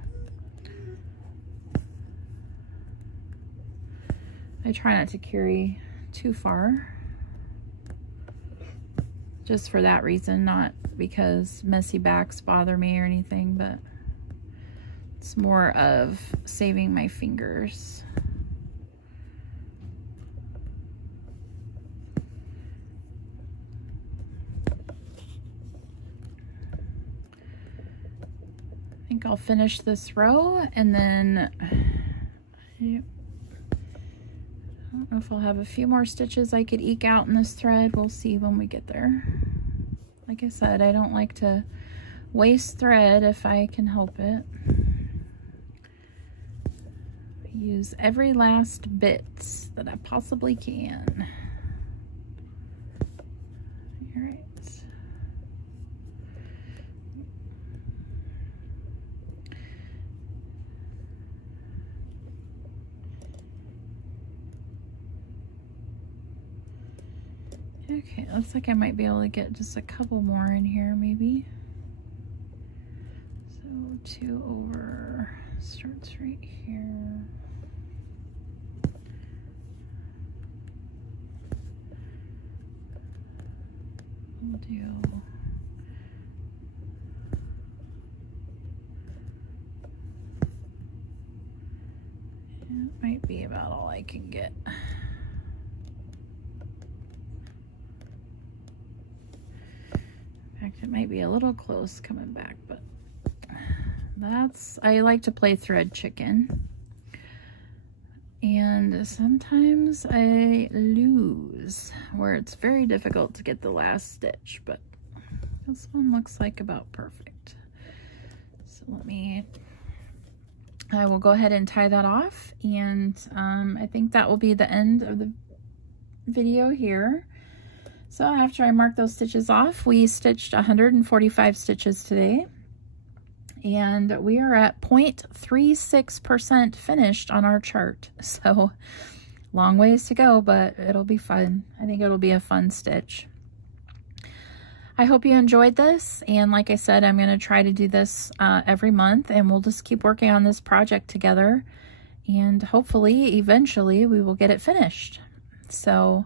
I try not to carry too far, just for that reason, not because messy backs bother me or anything, but it's more of saving my fingers. I think I'll finish this row, and then don't know if I'll have a few more stitches I could eke out in this thread. We'll see when we get there. Like I said, I don't like to waste thread if I can help it. Use every last bit that I possibly can. All right. Okay, looks like I might be able to get just a couple more in here, maybe. So 2 over starts right here. We'll do it might be about all I can get. In fact, it might be a little close coming back, but I like to play thread chicken. And sometimes I lose, where it's very difficult to get the last stitch, but this one looks like about perfect. So I will go ahead and tie that off, and I think that will be the end of the video here. So after I mark those stitches off, we stitched 145 stitches today, and we are at 0.36% finished on our chart. So long ways to go, but it'll be fun. I think it'll be a fun stitch. I hope you enjoyed this, and like I said, I'm going to try to do this every month, and we'll just keep working on this project together, and hopefully eventually we will get it finished. So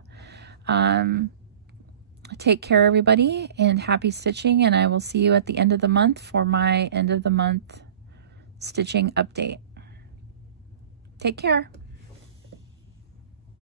take care, everybody, and happy stitching, and I will see you at the end of the month for my end of the month stitching update. Take care.